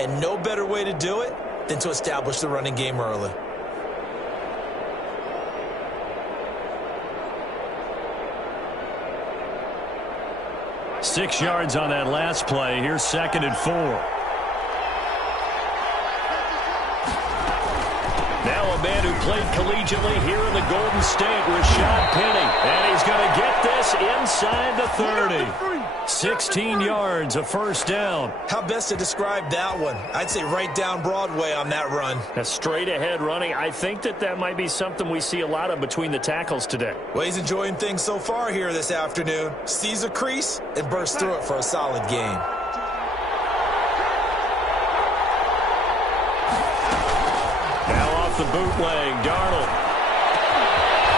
and no better way to do it than to establish the running game early. Six yards on that last play. Here's 2nd and 4. Now a man who played collegiately here in the Golden State, Rashad Penny. And he's going to get this inside the 30. 16 yards, a first down. How best to describe that one? I'd say right down Broadway on that run. A straight-ahead running. I think that might be something we see a lot of between the tackles today. Well, he's enjoying things so far here this afternoon. Sees a crease and bursts through it for a solid gain. The bootleg, Darnold.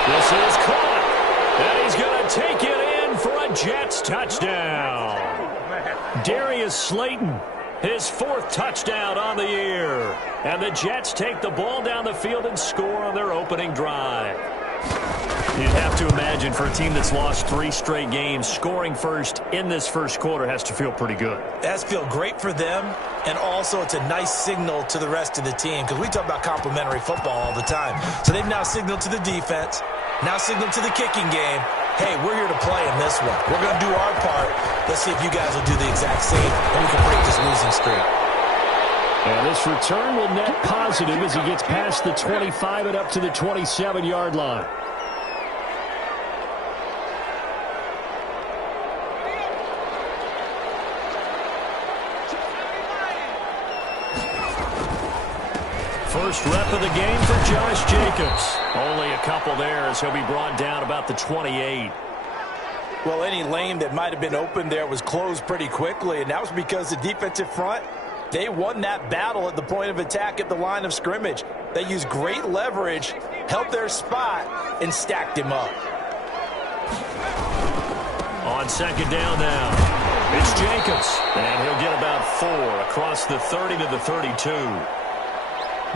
This is caught, and he's going to take it in for a Jets touchdown. Darius Slayton, his 4th touchdown on the year. And the Jets take the ball down the field and score on their opening drive. You'd have to imagine for a team that's lost 3 straight games, scoring first in this first quarter has to feel pretty good. It has to feel great for them, and also it's a nice signal to the rest of the team, because we talk about complementary football all the time. So they've now signaled to the defense, now signaled to the kicking game, hey, we're here to play in this one. We're going to do our part. Let's see if you guys will do the exact same, and we can break this losing streak. And this return will net positive as he gets past the 25 and up to the 27-yard line. First rep of the game for Josh Jacobs. Only a couple there as he'll be brought down about the 28. Well, any lane that might have been open there was closed pretty quickly, and that was because the defensive front, they won that battle at the point of attack at the line of scrimmage. They used great leverage, held their spot, and stacked him up. On 2nd down now, it's Jacobs, and he'll get about 4 across the 30 to the 32.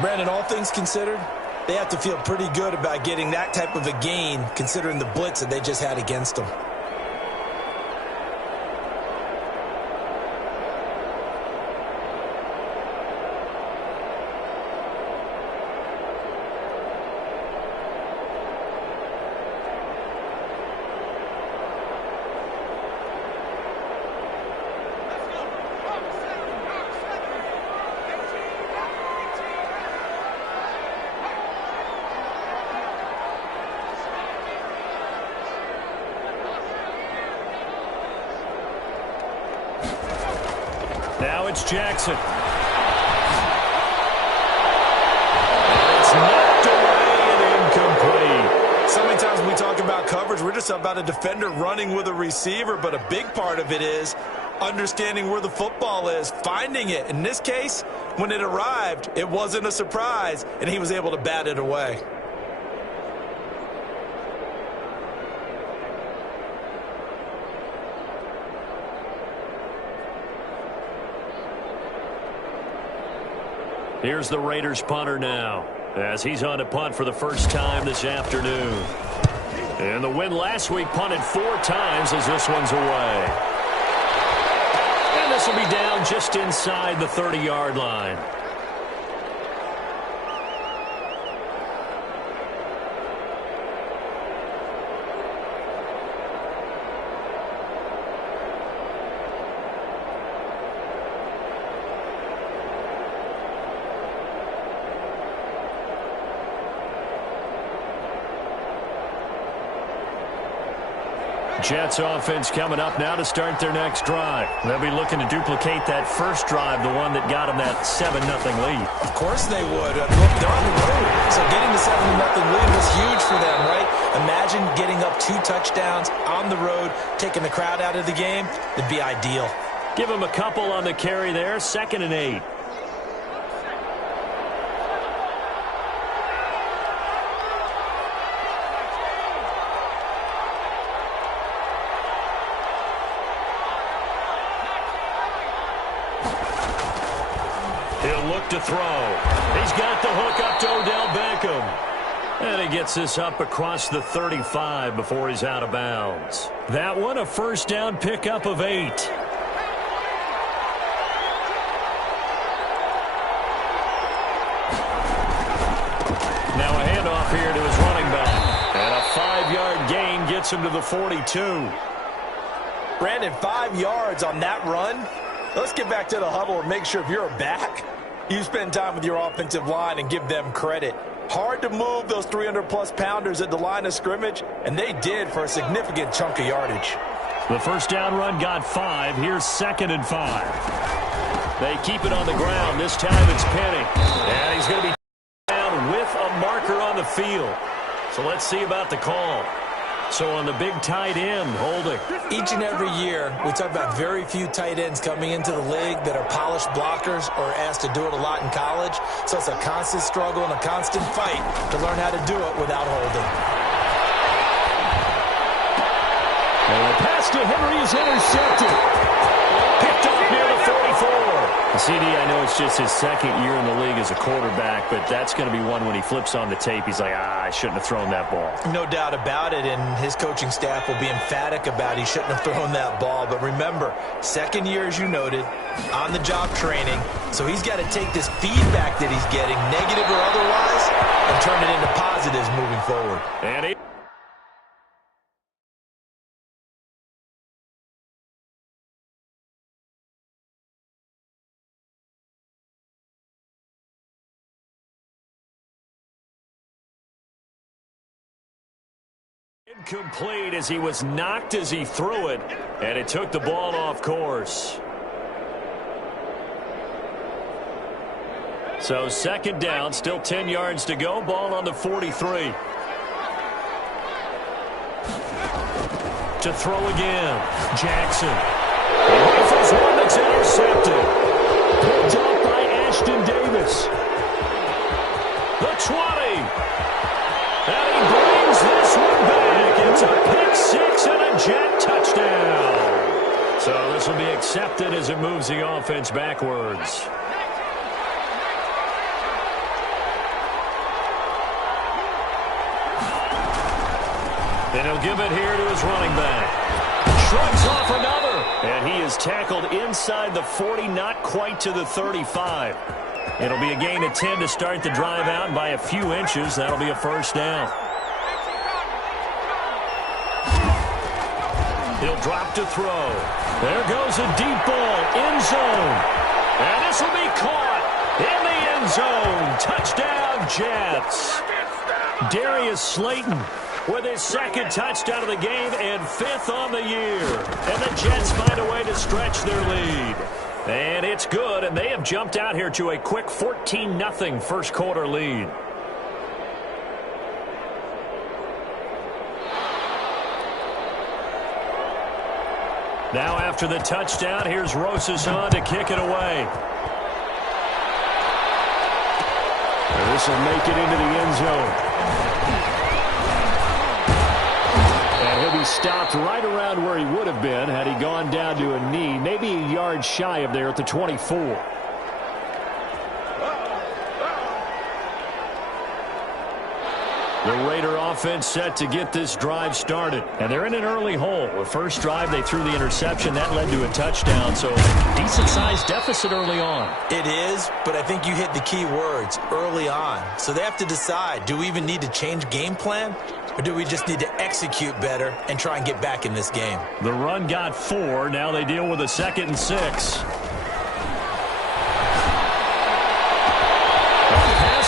Brandon, all things considered, they have to feel pretty good about getting that type of a gain considering the blitz that they just had against them. Now it's Jackson. coverage. We're just about a defender running with a receiver, but a big part of it is understanding where the football is, finding it. In this case, when it arrived, it wasn't a surprise, and he was able to bat it away. Here's the Raiders punter now, as he's on to punt for the first time this afternoon. And the win last week punted 4 times as this one's away. And this will be down just inside the 30-yard line. Jets offense coming up now to start their next drive. They'll be looking to duplicate that first drive, the one that got them that 7-0 lead. Of course they would. Look, they're on the road, so getting the 7-0 lead was huge for them, right? Imagine getting up 2 touchdowns on the road, taking the crowd out of the game. It'd be ideal. Give them a couple on the carry there, 2nd and 8. To throw. He's got the hook up to Odell Beckham. And he gets this up across the 35 before he's out of bounds. That one a first down pickup of 8. Now a handoff here to his running back. And a 5-yard gain gets him to the 42. Brandon, 5 yards on that run. Let's get back to the huddle and make sure if you're a back, you spend time with your offensive line and give them credit. Hard to move those 300-plus pounders at the line of scrimmage, and they did for a significant chunk of yardage. The first down run got 5. Here's 2nd and 5. They keep it on the ground. This time it's Penny. And he's going to be down with a marker on the field. So let's see about the call. So on the big tight end, holding. Each and every year, we talk about very few tight ends coming into the league that are polished blockers or asked to do it a lot in college. So it's a constant struggle and a constant fight to learn how to do it without holding. And the pass to Henry is intercepted. Picked off near the 44. CD, I know it's just his 2nd year in the league as a quarterback, but that's going to be one when he flips on the tape. He's like, I shouldn't have thrown that ball. No doubt about it, and his coaching staff will be emphatic about he shouldn't have thrown that ball. But remember, 2nd year, as you noted, on-the-job training, so he's got to take this feedback that he's getting, negative or otherwise, and turn it into positives moving forward. And he incomplete as he was knocked as he threw it, and it took the ball off course. So 2nd down, still 10 yards to go, ball on the 43. To throw again, Jackson. He rifles one that's intercepted. Picked up by Ashton Davis. The 20. And he brings this one back. It's a pick 6 and a Jet touchdown. So this will be accepted as it moves the offense backwards. And he'll give it here to his running back. Shrugs off another. And he is tackled inside the 40, not quite to the 35. It'll be a gain of 10 to start the drive out, and by a few inches, that'll be a first down. He'll drop to throw. There goes a deep ball, end zone. And this will be caught in the end zone. Touchdown, Jets. Darius Slayton with his 2nd touchdown of the game and 5th on the year. And the Jets find a way to stretch their lead. And it's good, and they have jumped out here to a quick 14-0 first quarter lead. Now after the touchdown, here's Rosas on to kick it away. This will make it into the end zone. And he'll be stopped right around where he would have been had he gone down to a knee, maybe a yard shy of there at the 24. The Raider offense set to get this drive started. And they're in an early hole. The first drive, they threw the interception. That led to a touchdown. So decent-sized deficit early on. It is, but I think you hit the key words, early on. So they have to decide, do we even need to change game plan? Or do we just need to execute better and try and get back in this game? The run got 4. Now they deal with a 2nd and 6.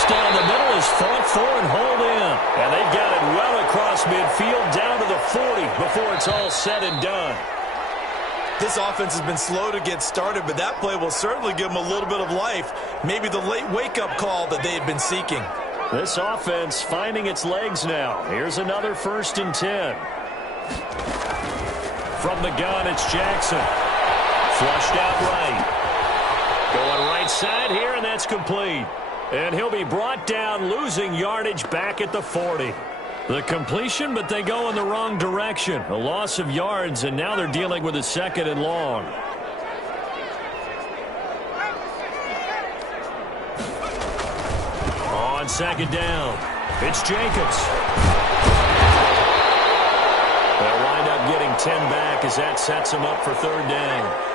Down the middle is fought for and hauled in. And they've got it well across midfield down to the 40 before it's all said and done. This offense has been slow to get started, but that play will certainly give them a little bit of life. Maybe the late wake-up call that they had been seeking. This offense finding its legs now. Here's another 1st and 10. From the gun, it's Jackson. Flushed out right. Going right side here, and that's complete. And he'll be brought down, losing yardage back at the 40. The completion, but they go in the wrong direction. A loss of yards, and now they're dealing with a 2nd and long. On 2nd down, it's Jacobs. They'll wind up getting 10 back as that sets them up for 3rd down.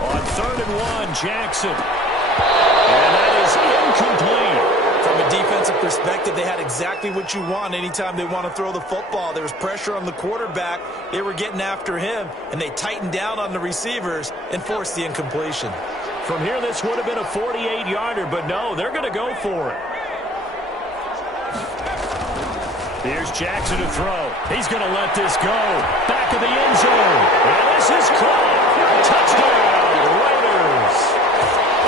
On 3rd and 1, Jackson. And that is incomplete. From a defensive perspective, they had exactly what you want anytime they want to throw the football. There was pressure on the quarterback. They were getting after him, and they tightened down on the receivers and forced the incompletion. From here, this would have been a 48-yarder, but no, they're going to go for it. Here's Jackson to throw. He's going to let this go. Back of the end zone. And this is caught. Touchdown.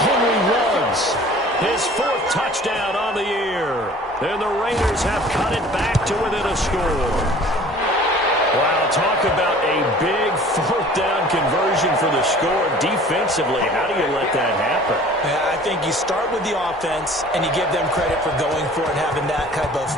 Henry Ruggs, his 4th touchdown on the year. And the Raiders have cut it back to within a score. Wow, talk about a big 4th down conversion for the score. Defensively, how do you let that happen? Yeah, I think you start with the offense, and you give them credit for going for it and having that type of,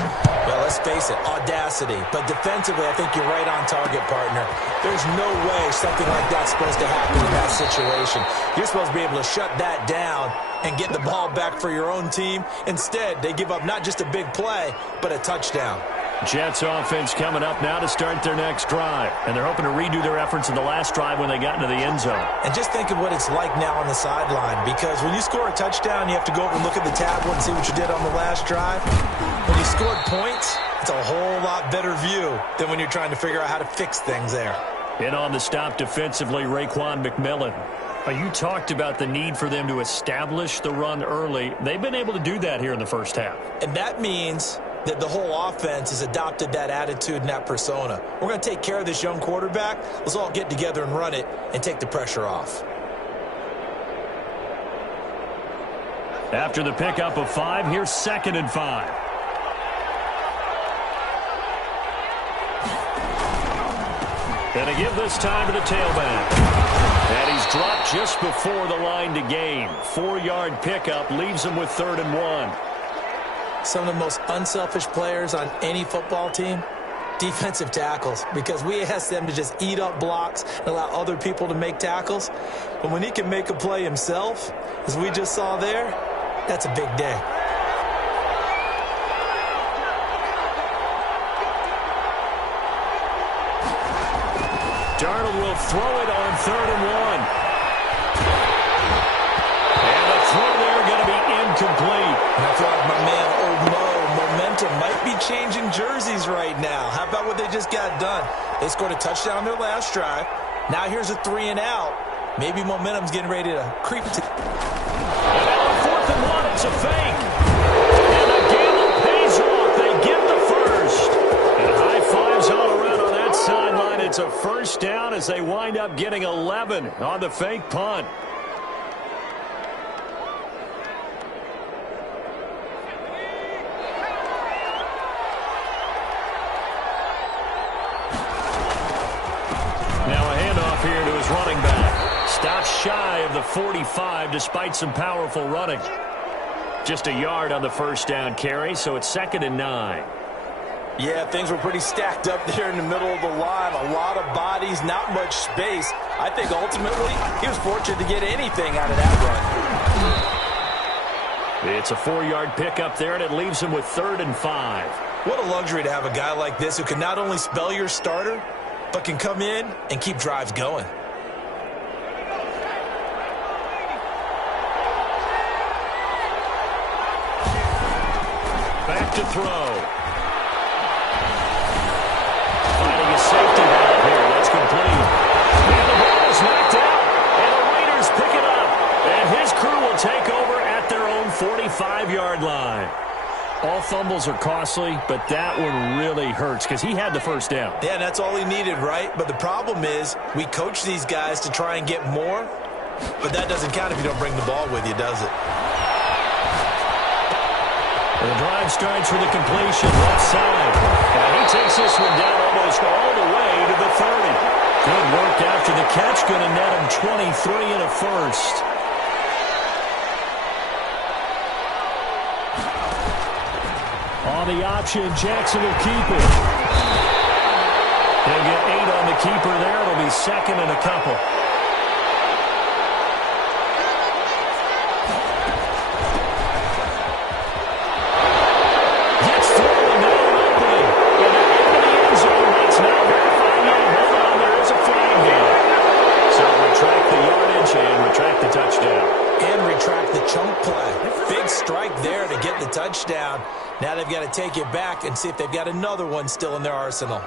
well, let's face it, audacity. But defensively, I think you're right on target, partner. There's no way something like that's supposed to happen in that situation. You're supposed to be able to shut that down and get the ball back for your own team. Instead, they give up not just a big play, but a touchdown. Jets offense coming up now to start their next drive. And they're hoping to redo their efforts in the last drive when they got into the end zone. And just think of what it's like now on the sideline. Because when you score a touchdown, you have to go over and look at the tablet and see what you did on the last drive. When you scored points, it's a whole lot better view than when you're trying to figure out how to fix things there. In on the stop defensively, Raekwon McMillan. You talked about the need for them to establish the run early. They've been able to do that here in the first half. And that means that the whole offense has adopted that attitude and that persona. We're going to take care of this young quarterback. Let's all get together and run it and take the pressure off. After the pickup of 5, here's 2nd and 5. And to give this time to the tailback. And he's dropped just before the line to gain. 4-yard pickup leaves him with 3rd and 1. Some of the most unselfish players on any football team, defensive tackles, because we ask them to just eat up blocks and allow other people to make tackles. But when he can make a play himself, as we just saw there, that's a big day. Darnold will throw it on 3rd and 1. And the throw there going to be incomplete. And I feel like my man Old Mo, momentum might be changing jerseys right now. How about what they just got done? They scored a touchdown on their last drive. Now here's a 3 and out. Maybe momentum's getting ready to creep to. And now on 4th and 1, it's a fake. And the gamble pays off. They get the first. And high fives all around on that sideline. It's a 1st down as they wind up getting 11 on the fake punt. running back. Stops shy of the 45 despite some powerful running. Just a yard on the first down carry, so it's 2nd and 9. Yeah, things were pretty stacked up there in the middle of the line. A lot of bodies, not much space. I think ultimately he was fortunate to get anything out of that run. It's a 4-yard pickup there, and it leaves him with 3rd and 5. What a luxury to have a guy like this who can not only spell your starter, but can come in and keep drives going. Back to throw. Finding a safety valve here. That's complete. And the ball is knocked out. And the Raiders pick it up. And his crew will take over at their own 45-yard line. All fumbles are costly, but that one really hurts because he had the first down. Yeah, that's all he needed, right? But the problem is we coach these guys to try and get more, but that doesn't count if you don't bring the ball with you, does it? The drive starts with a completion left side. And he takes this one down almost all the way to the 30. Good work after the catch. Going to net him 23 and a first. On the option, Jackson will keep it. He'll get 8 on the keeper there. It'll be 2nd and a couple. Gets through and now an opening. And they're into the end zone. That's not verified yet. Hold on, there is a flag there. So retract the yardage and retract the touchdown. And retract the chunk play. Big strike there to get the touchdown. Now they've got to take it back and see if they've got another one still in their arsenal.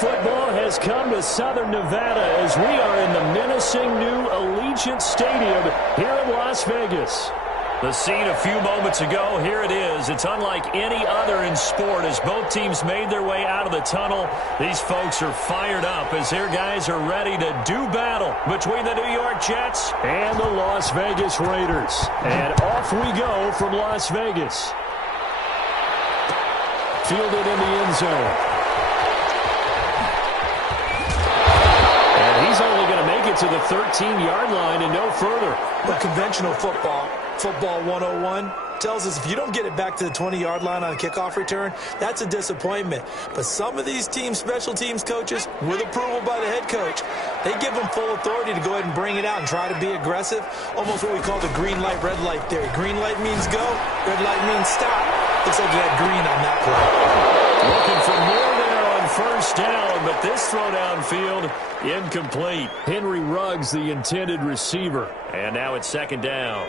football has come to Southern Nevada as we are in the menacing new Allegiant Stadium here in Las Vegas. The scene a few moments ago, here it is. It's unlike any other in sport as both teams made their way out of the tunnel. These folks are fired up as their guys are ready to do battle between the New York Jets and the Las Vegas Raiders. And off we go from Las Vegas. Fielded in the end zone. And he's only going to make it to the 13-yard line and no further. But conventional football 101, tells us if you don't get it back to the 20-yard line on a kickoff return, that's a disappointment. But some of these teams, special teams coaches, with approval by the head coach, they give them full authority to go ahead and bring it out and try to be aggressive, almost what we call the green light, red light theory. Green light means go, red light means stop. Looks like you had green on that play. Looking for more there on first down, but this throw downfield incomplete. Henry Ruggs, the intended receiver. And now it's second down.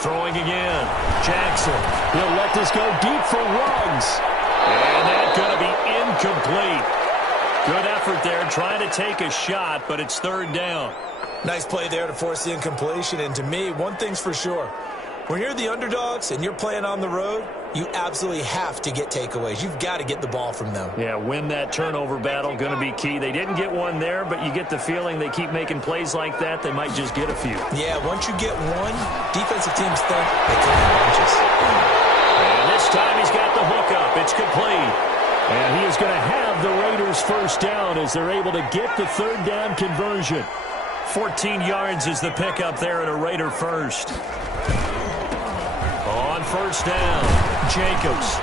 Throwing again. Jackson. He'll let this go deep for Ruggs. And that's going to be incomplete. Good effort there trying to take a shot, but it's third down. Nice play there to force the incompletion. And to me, one thing's for sure. When you're the underdogs and you're playing on the road, you absolutely have to get takeaways. You've got to get the ball from them. Yeah, win that turnover battle, going to be key. They didn't get one there, but you get the feeling they keep making plays like that, they might just get a few. Yeah, once you get one, defensive teams think they come in bunches. And this time he's got the hookup. It's complete. And he is going to have the Raiders first down as they're able to get the third down conversion. 14 yards is the pickup there at a Raider first. On first down, Jacobs.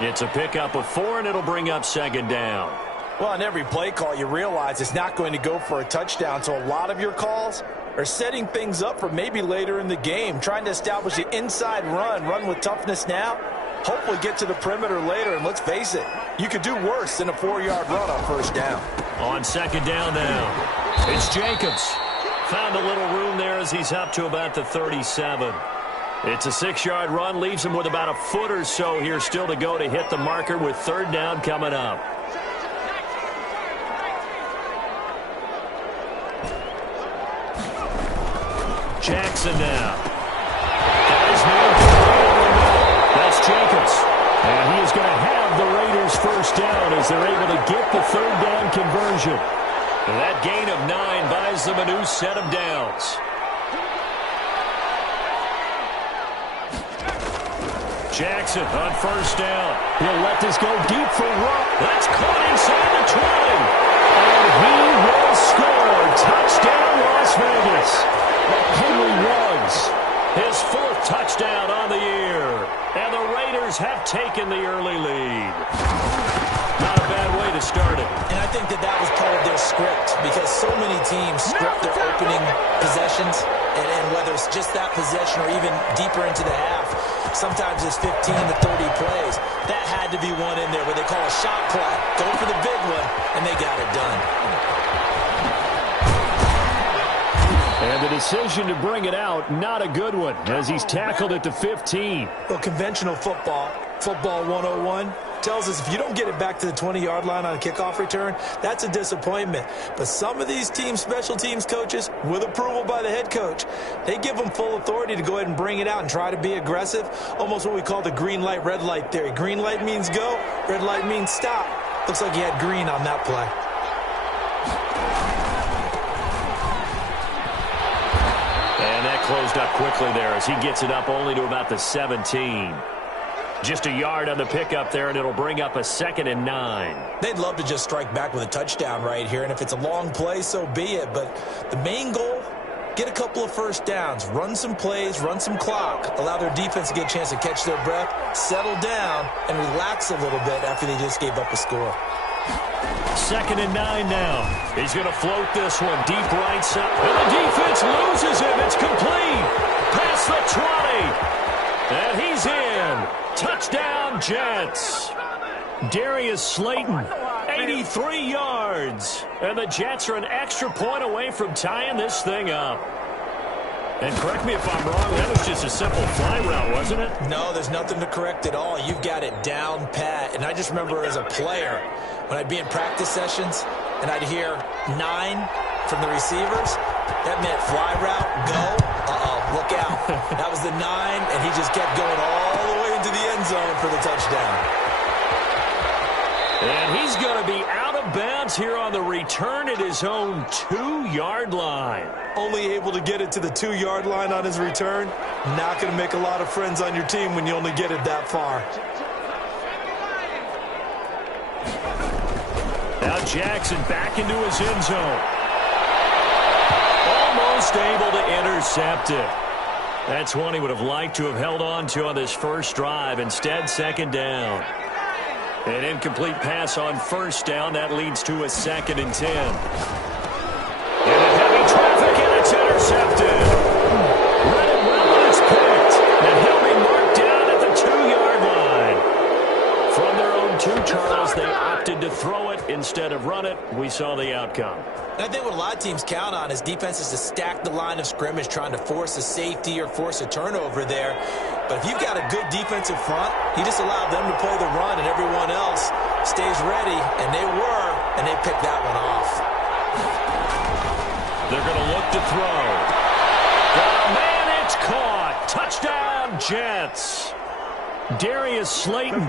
It's a pickup of 4, and it'll bring up second down. Well, on every play call, you realize it's not going to go for a touchdown, so a lot of your calls are setting things up for maybe later in the game, trying to establish the inside run with toughness now, hopefully get to the perimeter later, and let's face it, you could do worse than a 4-yard run on first down. On second down now, it's Jacobs. Found a little room there as he's up to about the 37. It's a 6-yard run, leaves him with about a foot or so here still to go to hit the marker with third down coming up. Jackson now. That's Jacobs. And he is going to have the Raiders first down as they're able to get the third down conversion. That gain of 9 buys them a new set of downs. Jackson on first down. He'll let this go deep for Ruggs. That's caught inside the 20. And he will score. Touchdown, Las Vegas. Henry Ruggs. His 4th touchdown on the year. And the Raiders have taken the early lead. Not a bad way to start it. And I think that was part of their script because so many teams script their opening possessions, and whether it's just that possession or even deeper into the half, sometimes it's 15 to 30 plays. That had to be one in there where they call a shot play. Go for the big one, and they got it done. And the decision to bring it out, not a good one, as he's tackled at the 15. Well, conventional football 101, tells us if you don't get it back to the 20-yard line on a kickoff return, that's a disappointment. But some of these teams, special teams coaches, with approval by the head coach, they give them full authority to go ahead and bring it out and try to be aggressive, almost what we call the green light, red light theory. Green light means go, red light means stop. Looks like you had green on that play. And that closed up quickly there as he gets it up only to about the 17. Just a yard on the pickup there, and it'll bring up a 2nd and 9. They'd love to just strike back with a touchdown right here, and if it's a long play, so be it. But the main goal, get a couple of first downs, run some plays, run some clock, allow their defense to get a chance to catch their breath, settle down, and relax a little bit after they just gave up a score. 2nd and 9 now. He's going to float this one deep right side. And the defense loses him. It's complete. Past the 20. And he's in. Touchdown, Jets. Darius Slayton, 83 yards. And the Jets are an extra point away from tying this thing up. And correct me if I'm wrong, that was just a simple fly route, wasn't it? No, there's nothing to correct at all. You've got it down pat. And I just remember as a player, when I'd be in practice sessions and I'd hear 9 from the receivers, that meant fly route, go, look out. That was the 9, and he just kept going all the way into the end zone for the touchdown. And he's going to be out of bounds here on the return at his own 2-yard line. Only able to get it to the 2-yard line on his return. Not going to make a lot of friends on your team when you only get it that far. Now Jackson back into his end zone. Almost able to intercept it. That's one he would have liked to have held on to on this first drive. Instead, second down. An incomplete pass on first down. That leads to a 2nd and 10. Into heavy traffic, and it's intercepted. Read it well, and it's picked. And he'll be marked down at the 2-yard line. From their own 2, Charles, they opted to throw it instead of run it. We saw the outcome. And I think what a lot of teams count on is defenses to stack the line of scrimmage, trying to force a safety or force a turnover there. But if you've got a good defensive front, you just allow them to play the run and everyone else stays ready, and they were, and they picked that one off. They're going to look to throw. Oh, man, it's caught. Touchdown, Jets. Darius Slayton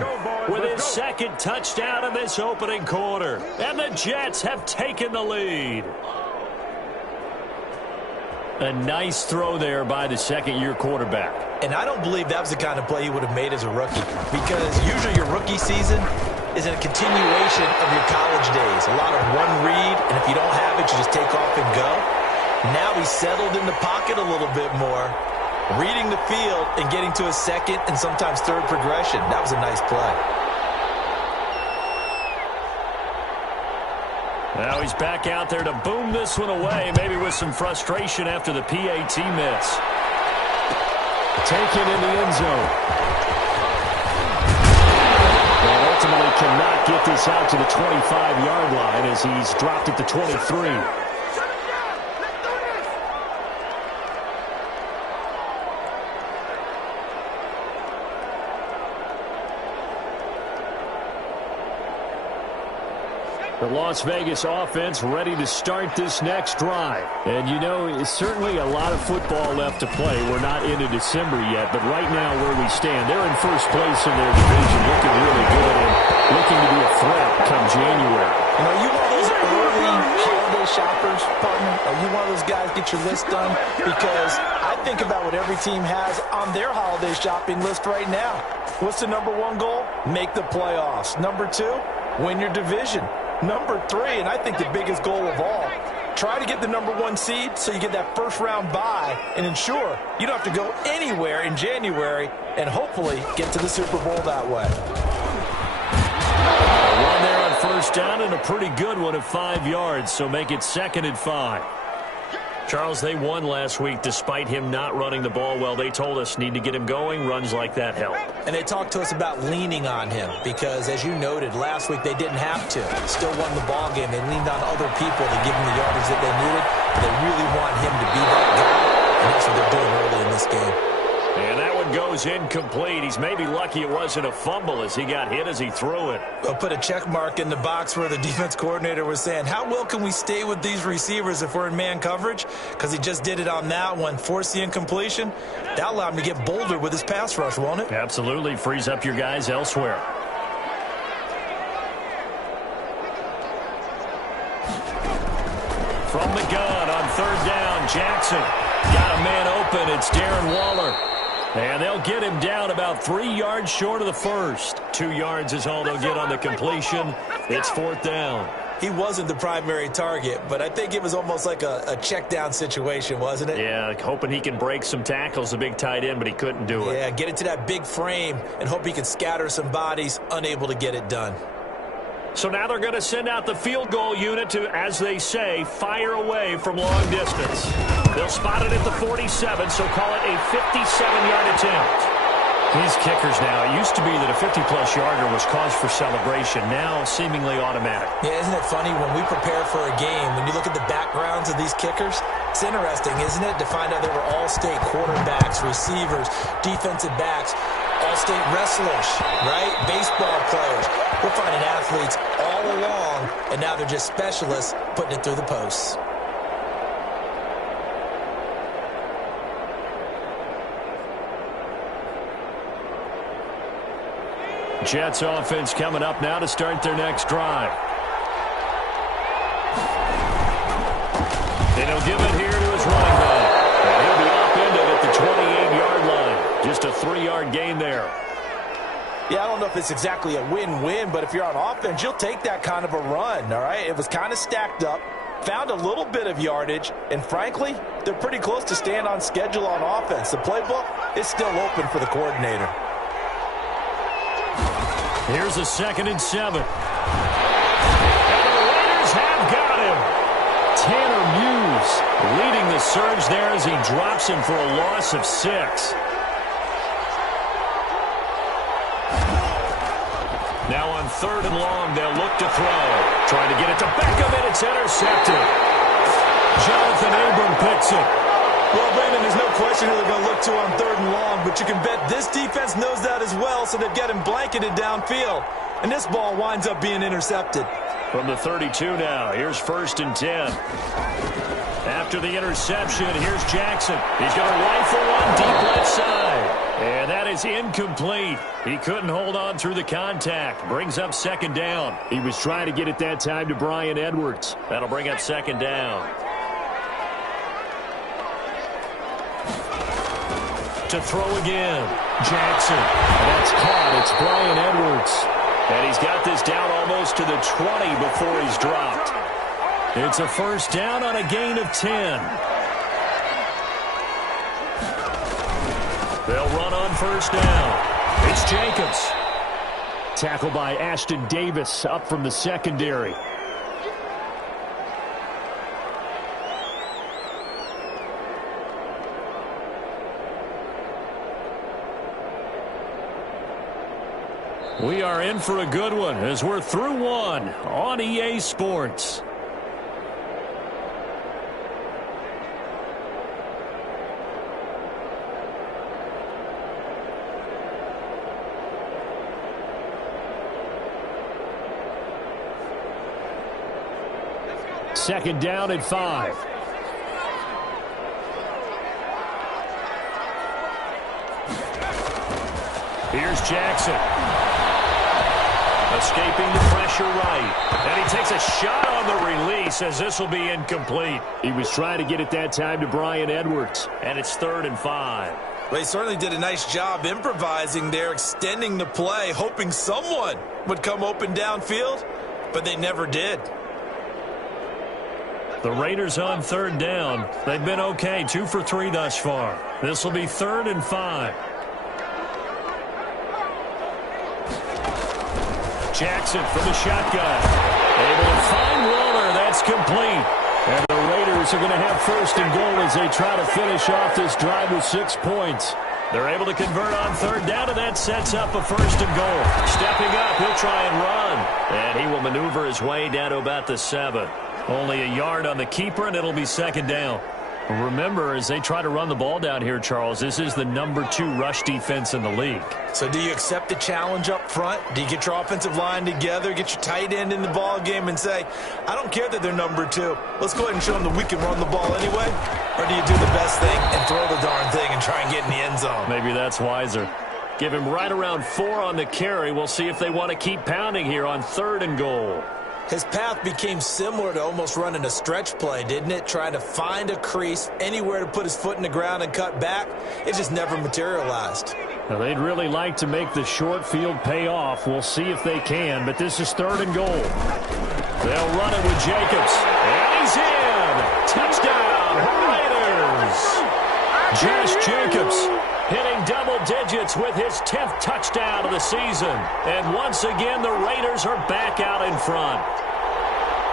with his 2nd touchdown in this opening quarter. And the Jets have taken the lead. A nice throw there by the 2nd-year quarterback. And I don't believe that was the kind of play he would have made as a rookie, because usually your rookie season is a continuation of your college days. A lot of one read, and if you don't have it, you just take off and go. Now he's settled in the pocket a little bit more, reading the field and getting to a 2nd and sometimes 3rd progression. That was a nice play. Now he's back out there to boom this one away, maybe with some frustration after the PAT miss. Taken in the end zone. And ultimately cannot get this out to the 25-yard line as he's dropped at the 23. The Las Vegas offense ready to start this next drive. And, you know, it's certainly a lot of football left to play. We're not into December yet, but right now where we stand, they're in first place in their division, looking really good and looking to be a threat come January. You know, you one of those early holiday shoppers, partner? Are you one of those guys get your list done? Because I think about what every team has on their holiday shopping list right now. What's the number 1 goal? Make the playoffs. Number 2, win your division. Number 3, and I think the biggest goal of all, try to get the number 1 seed so you get that first-round bye and ensure you don't have to go anywhere in January and hopefully get to the Super Bowl that way. A run there on first down and a pretty good one at 5 yards, so make it 2nd and 5. Charles, they won last week despite him not running the ball well. They told us need to get him going. Runs like that help. And they talked to us about leaning on him because, as you noted, last week they didn't have to. Still won the ball game. They leaned on other people to give them the yardage that they needed. But they really want him to be that guy, and that's what they're doing early in this game. And that one goes incomplete. He's maybe lucky it wasn't a fumble as he got hit as he threw it. I'll put a check mark in the box where the defense coordinator was saying, how well can we stay with these receivers if we're in man coverage? Because he just did it on that one, forced the incompletion. That allowed him to get bolder with his pass rush, won't it? Absolutely. Frees up your guys elsewhere. From the gun on 3rd down, Jackson got a man open. It's Darren Waller. And they'll get him down about 3 yards short of the first. 2 yards is all they'll get on the completion. It's 4th down. He wasn't the primary target, but I think it was almost like a check down situation, wasn't it? Yeah, hoping he can break some tackles, a big tight end, but he couldn't do it. Yeah, get into that big frame and hope he can scatter some bodies, unable to get it done. So now they're going to send out the field goal unit to, as they say, fire away from long distance. They'll spot it at the 47, so call it a 57-yard attempt. These kickers now, it used to be that a 50-plus yarder was cause for celebration. Now, seemingly automatic. Yeah, isn't it funny when we prepare for a game, when you look at the backgrounds of these kickers, it's interesting, isn't it, to find out they were all-state quarterbacks, receivers, defensive backs, all-state wrestlers, right? Baseball players. We're finding athletes all along, and now they're just specialists putting it through the posts. Jets offense coming up now to start their next drive. And he'll give it here to his running back. And he'll be upended at the 28-yard line. Just a 3-yard gain there. Yeah, I don't know if it's exactly a win-win, but if you're on offense, you'll take that kind of a run, all right? It was kind of stacked up, found a little bit of yardage, and frankly, they're pretty close to staying on schedule on offense. The playbook is still open for the coordinator. Here's a 2nd and 7. And the Raiders have got him. Tanner Muse leading the surge there as he drops him for a loss of 6. Now on 3rd and long, they'll look to throw. Trying to get it to Beckham, and it's intercepted. Jonathan Abram picks it. Well, Brandon, there's no question who they're going to look to on 3rd and long, but you can bet this defense knows that as well, so they've got him blanketed downfield. And this ball winds up being intercepted. From the 32 now, here's 1st and 10. After the interception, here's Jackson. He's going to rifle one deep left side. And that is incomplete. He couldn't hold on through the contact. Brings up 2nd down. He was trying to get it that time to Brian Edwards. That'll bring up 2nd down. To throw again. Jackson. That's caught. It's Brian Edwards. And he's got this down almost to the 20 before he's dropped. It's a 1st down on a gain of 10. They'll run on 1st down. It's Jacobs. Tackled by Ashton Davis up from the secondary. We are in for a good one as we're through one on EA Sports. Second down at 5. Here's Jackson. Escaping the pressure right. And he takes a shot on the release as this will be incomplete. He was trying to get it that time to Brian Edwards. And it's 3rd and 5. Well, he certainly did a nice job improvising there, extending the play, hoping someone would come open downfield, but they never did. The Raiders on 3rd down. They've been okay, 2 for 3 thus far. This will be 3rd and 5. Jackson from the shotgun. Able to find Waller. That's complete. And the Raiders are going to have 1st and goal as they try to finish off this drive with 6 points. They're able to convert on 3rd down, and that sets up a 1st and goal. Stepping up, he'll try and run. And he will maneuver his way down to about the 7. Only a yard on the keeper, and it'll be 2nd down. Remember, as they try to run the ball down here, Charles, this is the number 2 rush defense in the league. So do you accept the challenge up front? Do you get your offensive line together, get your tight end in the ball game and say, I don't care that they're number 2. Let's go ahead and show them that we can run the ball anyway? Or do you do the best thing and throw the darn thing and try and get in the end zone? Maybe that's wiser. Give him right around 4 on the carry. We'll see if they want to keep pounding here on 3rd and goal. His path became similar to almost running a stretch play, didn't it? Trying to find a crease, anywhere to put his foot in the ground and cut back. It just never materialized. Now, they'd really like to make the short field pay off. We'll see if they can, but this is 3rd and goal. They'll run it with Jacobs. And he's in! Touchdown, Raiders! Josh Jacobs hitting double digits with his 10th touchdown of the season. And once again, the Raiders are back out in front.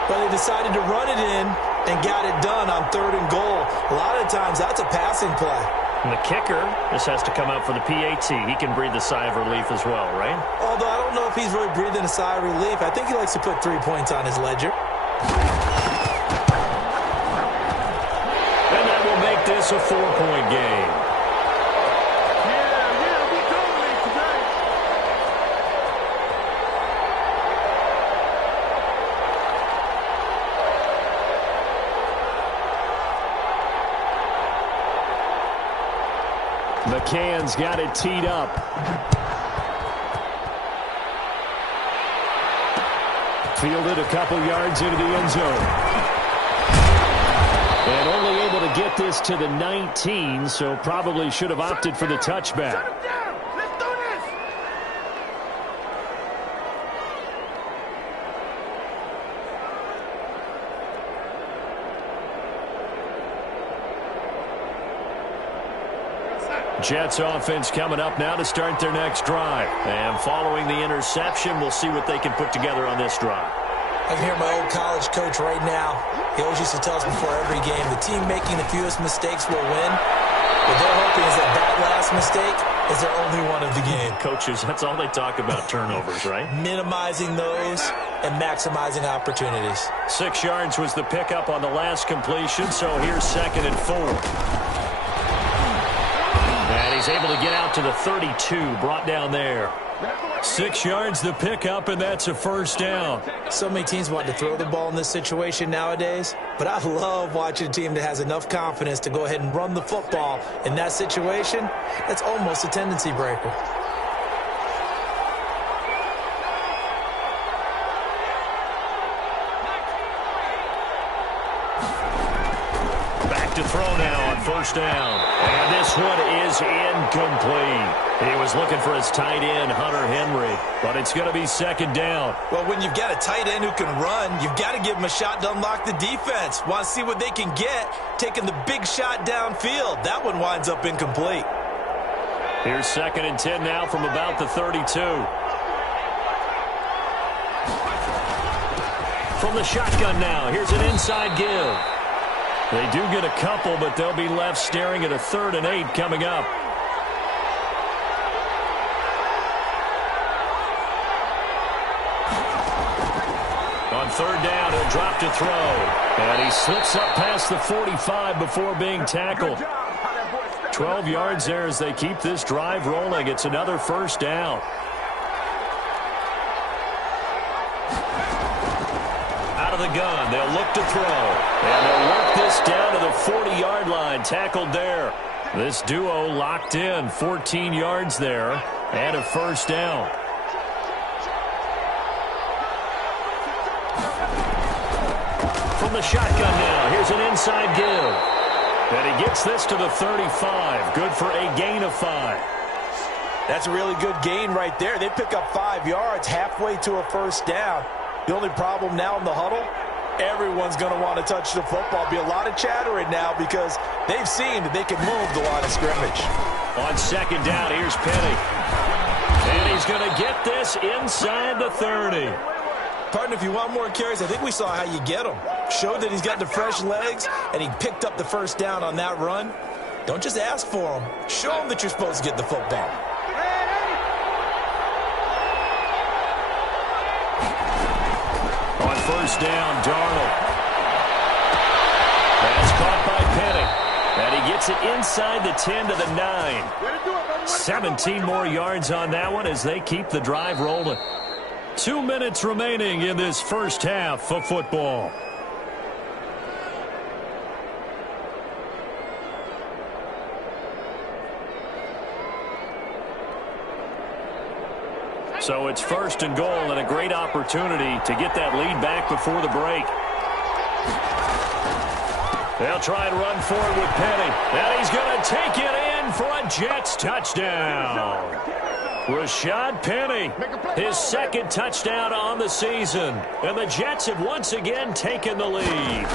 But they decided to run it in and got it done on 3rd and goal. A lot of times, that's a passing play. And the kicker, this has to come out for the PAT. He can breathe a sigh of relief as well, right? Although I don't know if he's really breathing a sigh of relief. I think he likes to put 3 points on his ledger. And that will make this a 4-point game. McCann's got it teed up. Fielded a couple yards into the end zone. And only able to get this to the 19, so probably should have opted for the touchback. Jets offense coming up now to start their next drive. And following the interception, we'll see what they can put together on this drive. I can hear my old college coach right now. He always used to tell us before every game, the team making the fewest mistakes will win. What they're hoping is that last mistake is their only one of the game. Coaches, that's all they talk about, turnovers, right? Minimizing those and maximizing opportunities. 6 yards was the pickup on the last completion, so here's 2nd and 4. And he's able to get out to the 32, brought down there. 6 yards the pickup, and that's a first down. So many teams want to throw the ball in this situation nowadays, but I love watching a team that has enough confidence to go ahead and run the football in that situation. That's almost a tendency breaker. Back to throw now on first down. And this one is incomplete. He was looking for his tight end, Hunter Henry, but it's going to be 2nd down. Well, when you've got a tight end who can run, you've got to give him a shot to unlock the defense. Want to see what they can get, taking the big shot downfield. That one winds up incomplete. Here's 2nd and 10 now from about the 32. From the shotgun now, here's an inside give. They do get a couple, but they'll be left staring at a 3rd and 8 coming up. On 3rd down, he'll drop to throw. And he slips up past the 45 before being tackled. 12 yards there as they keep this drive rolling. It's another first down. Out of the gun, they'll look to throw. And they'll work this down to the 40-yard line. Tackled there. This duo locked in. 14 yards there. And a first down. From the shotgun now, here's an inside give. And he gets this to the 35. Good for a gain of 5. That's a really good gain right there. They pick up 5 yards halfway to a first down. The only problem now in the huddle, everyone's going to want to touch the football. Be a lot of chattering now because they've seen that they can move the line of scrimmage. On 2nd down, here's Penny. And he's going to get this inside the 30. Partner, if you want more carries, I think we saw how you get them. Showed that he's got the fresh legs, and he picked up the first down on that run. Don't just ask for him. Show him that you're supposed to get the football. On first down, Darnold. That's caught by Penny. And he gets it inside the 10 to the 9. 17 more yards on that one as they keep the drive rolling. 2 minutes remaining in this first half of football. So it's 1st and goal and a great opportunity to get that lead back before the break. They'll try and run forward with Penny. And he's going to take it in for a Jets touchdown. Rashad Penny, his 2nd touchdown on the season. And the Jets have once again taken the lead.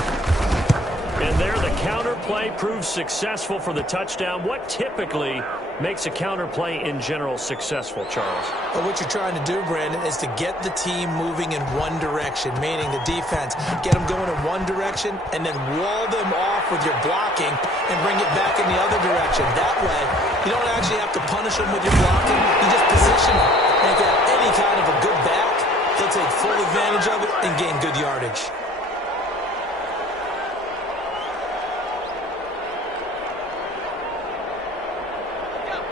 And there the counter play proves successful for the touchdown. What typically makes a counter play in general successful, Charles? Well, what you're trying to do, Brandon, is to get the team moving in one direction, meaning the defense. Get them going in one direction and then wall them off with your blocking and bring it back in the other direction. That way, you don't actually have to punish them with your blocking. You just position them. And if you have any kind of a good back, they'll take full advantage of it and gain good yardage.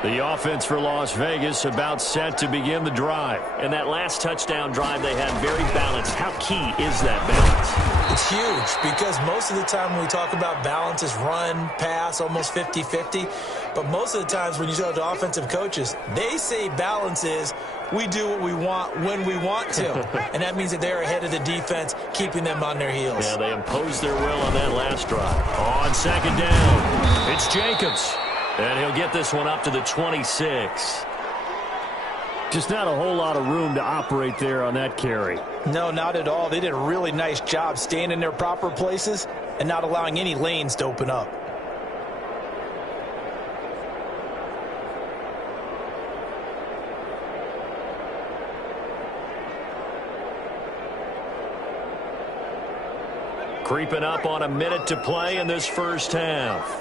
The offense for Las Vegas about set to begin the drive. And that last touchdown drive they had very balanced. How key is that balance? It's huge because most of the time when we talk about balance is run, pass, almost 50-50. But most of the times when you talk to offensive coaches, they say balance is we do what we want when we want to. And that means that they're ahead of the defense, keeping them on their heels. Yeah, they imposed their will on that last drive. On second down, it's Jacobs. And he'll get this one up to the 26. Just not a whole lot of room to operate there on that carry. No, not at all. They did a really nice job staying in their proper places and not allowing any lanes to open up. Creeping up on a minute to play in this first half.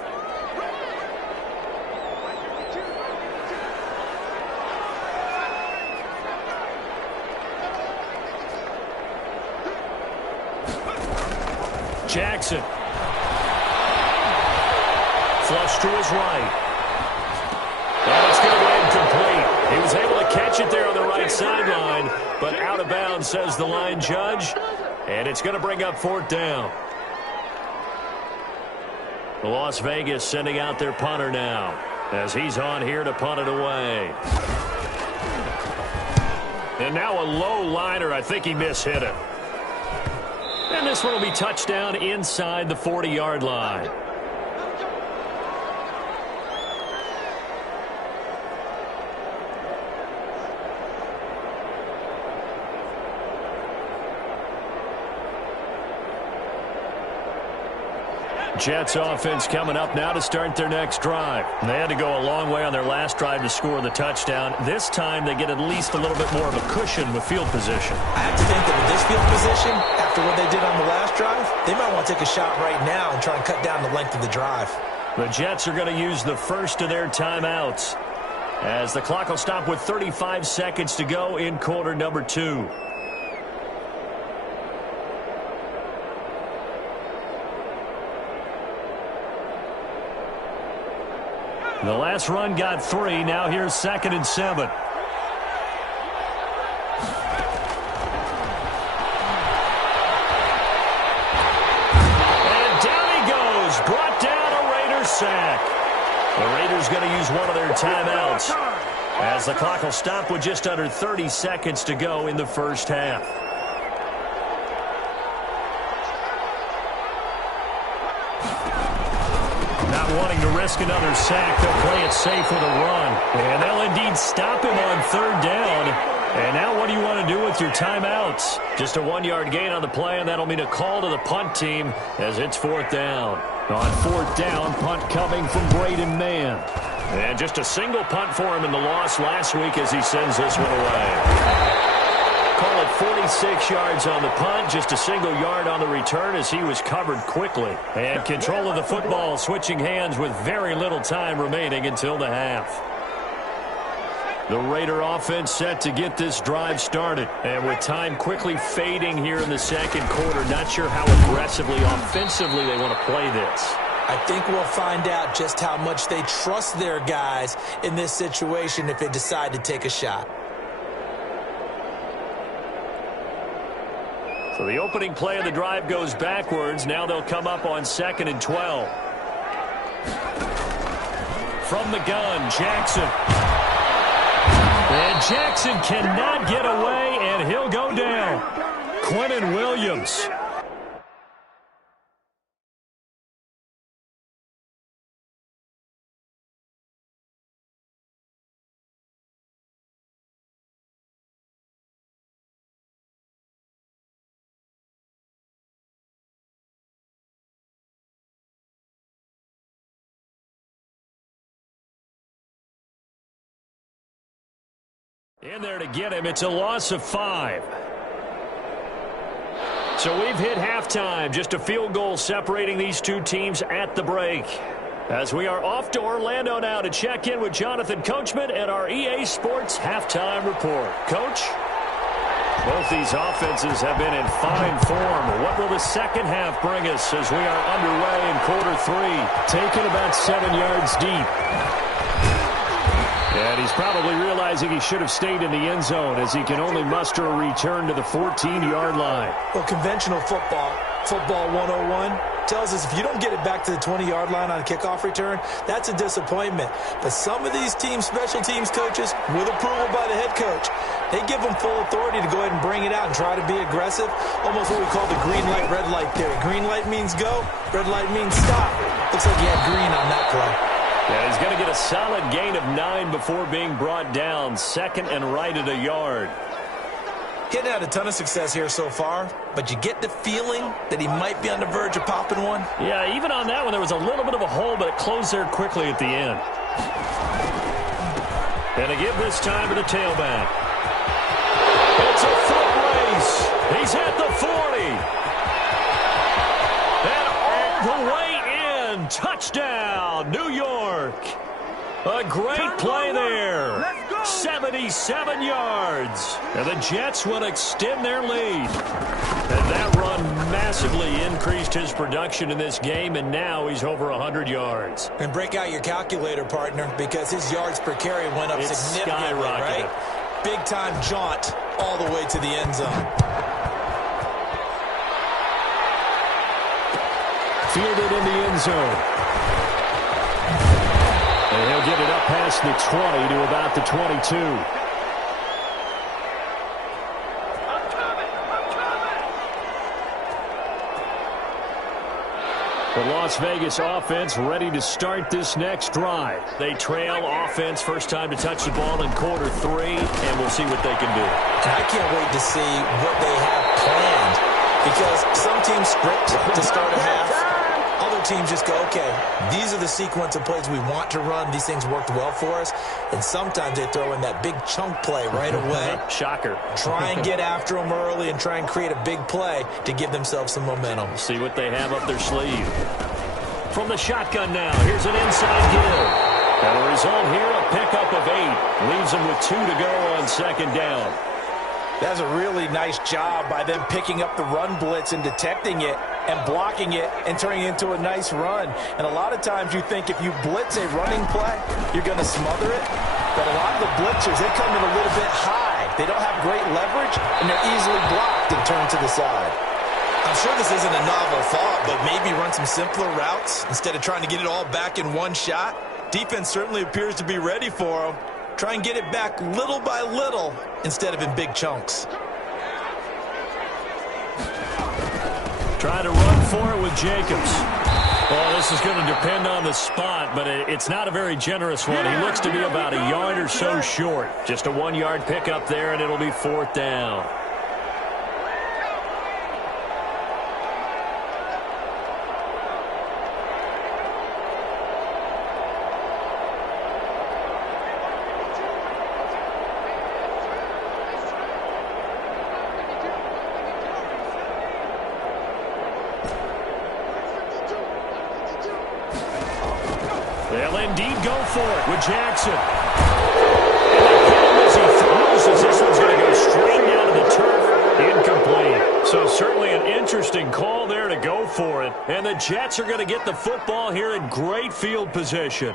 Jackson. Flush to his right. And it's going to go incomplete. He was able to catch it there on the right sideline, but out of bounds, says the line judge. And it's going to bring up fourth down. Las Vegas sending out their punter now as he's on here to punt it away. And now a low liner. I think he mishit it. And this one will be touchdown inside the 40-yard line. Jets offense coming up now to start their next drive. They had to go a long way on their last drive to score the touchdown. This time they get at least a little bit more of a cushion with field position. I have to think that with this field position, after what they did on the last drive, they might want to take a shot right now and try and cut down the length of the drive. The Jets are going to use the first of their timeouts as the clock will stop with 35 seconds to go in quarter number 2. The last run got 3. Now here's 2nd and 7. And down he goes. Brought down a Raiders sack. The Raiders going to use one of their timeouts as the clock will stop with just under 30 seconds to go in the first half. Wanting to risk another sack, they'll play it safe with a run. And they'll indeed stop him on third down. And now what do you want to do with your timeouts? Just a 1-yard gain on the play, and that'll mean a call to the punt team as it's fourth down. On fourth down, punt coming from Braden Mann. And just a single punt for him in the loss last week as he sends this one away. Call it 46 yards on the punt, just a single yard on the return as he was covered quickly. And control of the football switching hands with very little time remaining until the half. The Raider offense set to get this drive started. And with time quickly fading here in the second quarter, not sure how aggressively, offensively they want to play this. I think we'll find out just how much they trust their guys in this situation if they decide to take a shot. So the opening play of the drive goes backwards. Now they'll come up on 2nd and 12. From the gun, Jackson. And Jackson cannot get away, and he'll go down. Quinnen Williams. In there to get him. It's a loss of 5. So we've hit halftime. Just a field goal separating these two teams at the break. As we are off to Orlando now to check in with Jonathan Coachman and our EA Sports Halftime Report. Coach? Both these offenses have been in fine form. What will the second half bring us as we are underway in quarter 3? Taken about 7 yards deep. And he's probably realizing he should have stayed in the end zone as he can only muster a return to the 14-yard line. Well, conventional football 101, tells us if you don't get it back to the 20-yard line on a kickoff return, that's a disappointment. But some of these teams, special teams coaches, with approval by the head coach, they give them full authority to go ahead and bring it out and try to be aggressive, almost what we call the green light, red light theory. Green light means go, red light means stop. Looks like he had green on that play. Yeah, he's going to get a solid gain of 9 before being brought down. Second and right at a yard. Hitting had a ton of success here so far, but you get the feeling that he might be on the verge of popping one. Yeah, even on that one, there was a little bit of a hole, but it closed there quickly at the end. And to give this time to the tailback. It's a foot race. He's at the 40. And all the way in. Touchdown, New York. A great play there. 77 yards. And the Jets will extend their lead. And that run massively increased his production in this game, and now he's over 100 yards. And break out your calculator, partner, because his yards per carry went up significantly, right? Big-time jaunt all the way to the end zone. Fielded in the end zone. And he'll get it up past the 20 to about the 22. The Las Vegas offense ready to start this next drive. They trail offense, first time to touch the ball in quarter 3, and we'll see what they can do. And I can't wait to see what they have planned, because some teams script to start a half. Other teams just go, okay, these are the sequence of plays we want to run. These things worked well for us. And sometimes they throw in that big chunk play right away. Shocker. Try and get after them early and try and create a big play to give themselves some momentum. See what they have up their sleeve. From the shotgun now, here's an inside give. And the result here, a pickup of 8. Leaves them with 2 to go on second down. That's a really nice job by them picking up the run blitz and detecting it and blocking it and turning it into a nice run. And a lot of times you think if you blitz a running play, you're going to smother it. But a lot of the blitzers, they come in a little bit high. They don't have great leverage, and they're easily blocked and turned to the side. I'm sure this isn't a novel thought, but maybe run some simpler routes instead of trying to get it all back in one shot. Defense certainly appears to be ready for them. Try and get it back little by little instead of in big chunks. Try to run for it with Jacobs. Well, this is going to depend on the spot, but it's not a very generous one. He looks to be about a yard or so short. Just a 1-yard pickup there, and it'll be 4th down. They'll indeed go for it with Jackson. And the hit as he throws as this one's going to go straight down to the turf. Incomplete. So certainly an interesting call there to go for it. And the Jets are going to get the football here in great field position.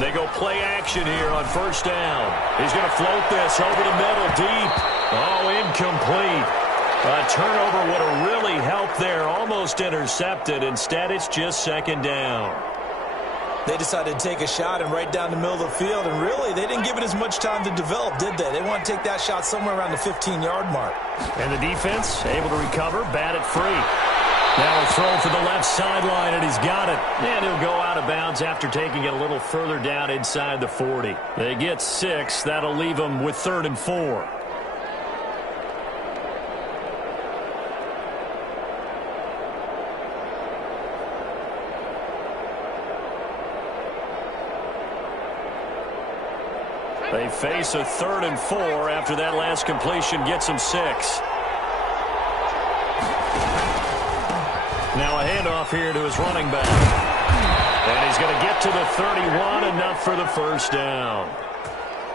They go play action here on first down. He's going to float this over the middle deep. Oh, incomplete. A turnover would have really helped there. Almost intercepted. Instead, it's just second down. They decided to take a shot and right down the middle of the field. And really, they didn't give it as much time to develop, did they? They want to take that shot somewhere around the 15-yard mark. And the defense able to recover, bat it free. Now a throw for the left sideline, and he's got it. And he'll go out of bounds after taking it a little further down inside the 40. They get 6. That'll leave them with 3rd and 4. They face a 3rd and 4 after that last completion gets them 6. Now a handoff here to his running back. And he's going to get to the 31, enough for the first down.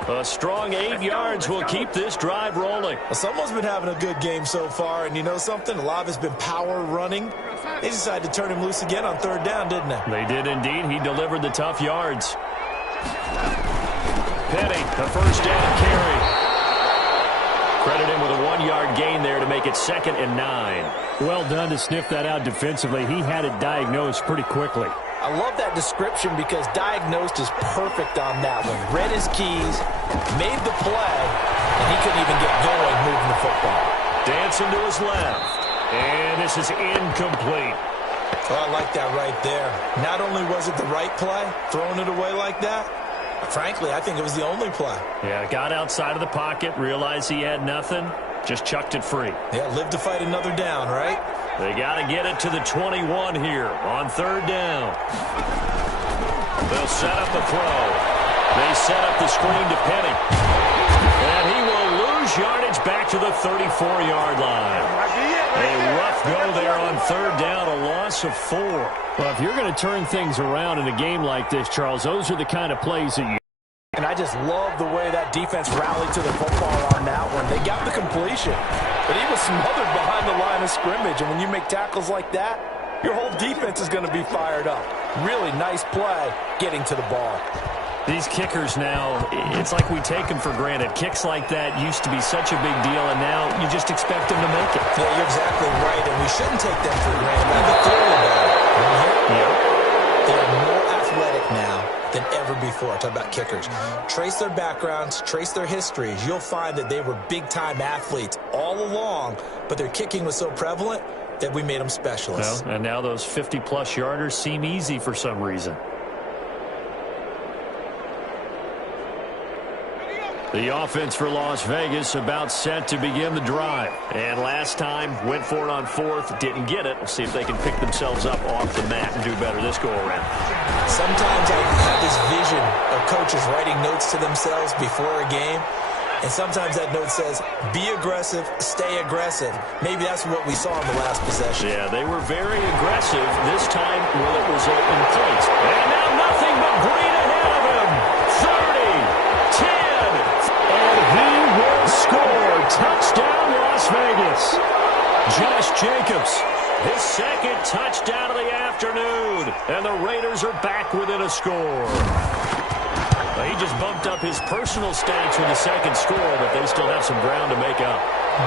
A strong 8 yards will keep this drive rolling. Well, someone's been having a good game so far, and you know something? A lot of it's been power running. They decided to turn him loose again on 3rd down, didn't they? They did indeed. He delivered the tough yards. Penny, the first down carry. Credit him with a 1-yard gain there to make it 2nd and 9. Well done to sniff that out defensively. He had it diagnosed pretty quickly. I love that description because diagnosed is perfect on that one. Read his keys, made the play, and he couldn't even get going moving the football. Dancing to his left. And this is incomplete. Oh, I like that right there. Not only was it the right play, throwing it away like that, frankly, I think it was the only play. Yeah, got outside of the pocket, realized he had nothing, just chucked it free. Yeah, live to fight another down, right? They got to get it to the 21 here on 3rd down. They'll set up the throw. They set up the screen to Penny. And he will lose yardage back to the 34-yard line. A rough go there on 3rd down, a loss of 4. Well, if you're going to turn things around in a game like this, Charles, those are the kind of plays that you... And I just love the way that defense rallied to the football on that one. They got the completion, but he was smothered behind the line of scrimmage. And when you make tackles like that, your whole defense is going to be fired up. Really nice play getting to the ball. These kickers now, it's like we take them for granted. Kicks like that used to be such a big deal, and now you just expect them to make it. Yeah, you're exactly right, and we shouldn't take them for granted. But the theory about it, they're more athletic now than ever before. Talk about kickers. Trace their backgrounds, trace their histories. You'll find that they were big-time athletes all along, but their kicking was so prevalent that we made them specialists. Well, and now those 50-plus yarders seem easy for some reason. The offense for Las Vegas about set to begin the drive. And last time, went for it on 4th, didn't get it. We'll see if they can pick themselves up off the mat and do better this go-around. Sometimes I have this vision of coaches writing notes to themselves before a game. And sometimes that note says, be aggressive, stay aggressive. Maybe that's what we saw in the last possession. Yeah, they were very aggressive. This time, will it result in points? And now nothing but green ahead of him. 30, 10, and he will score. Touchdown, Las Vegas. Josh Jacobs, his 2nd touchdown of the afternoon. And the Raiders are back within a score. He just bumped up his personal stats with the 2nd score, but they still have some ground to make up.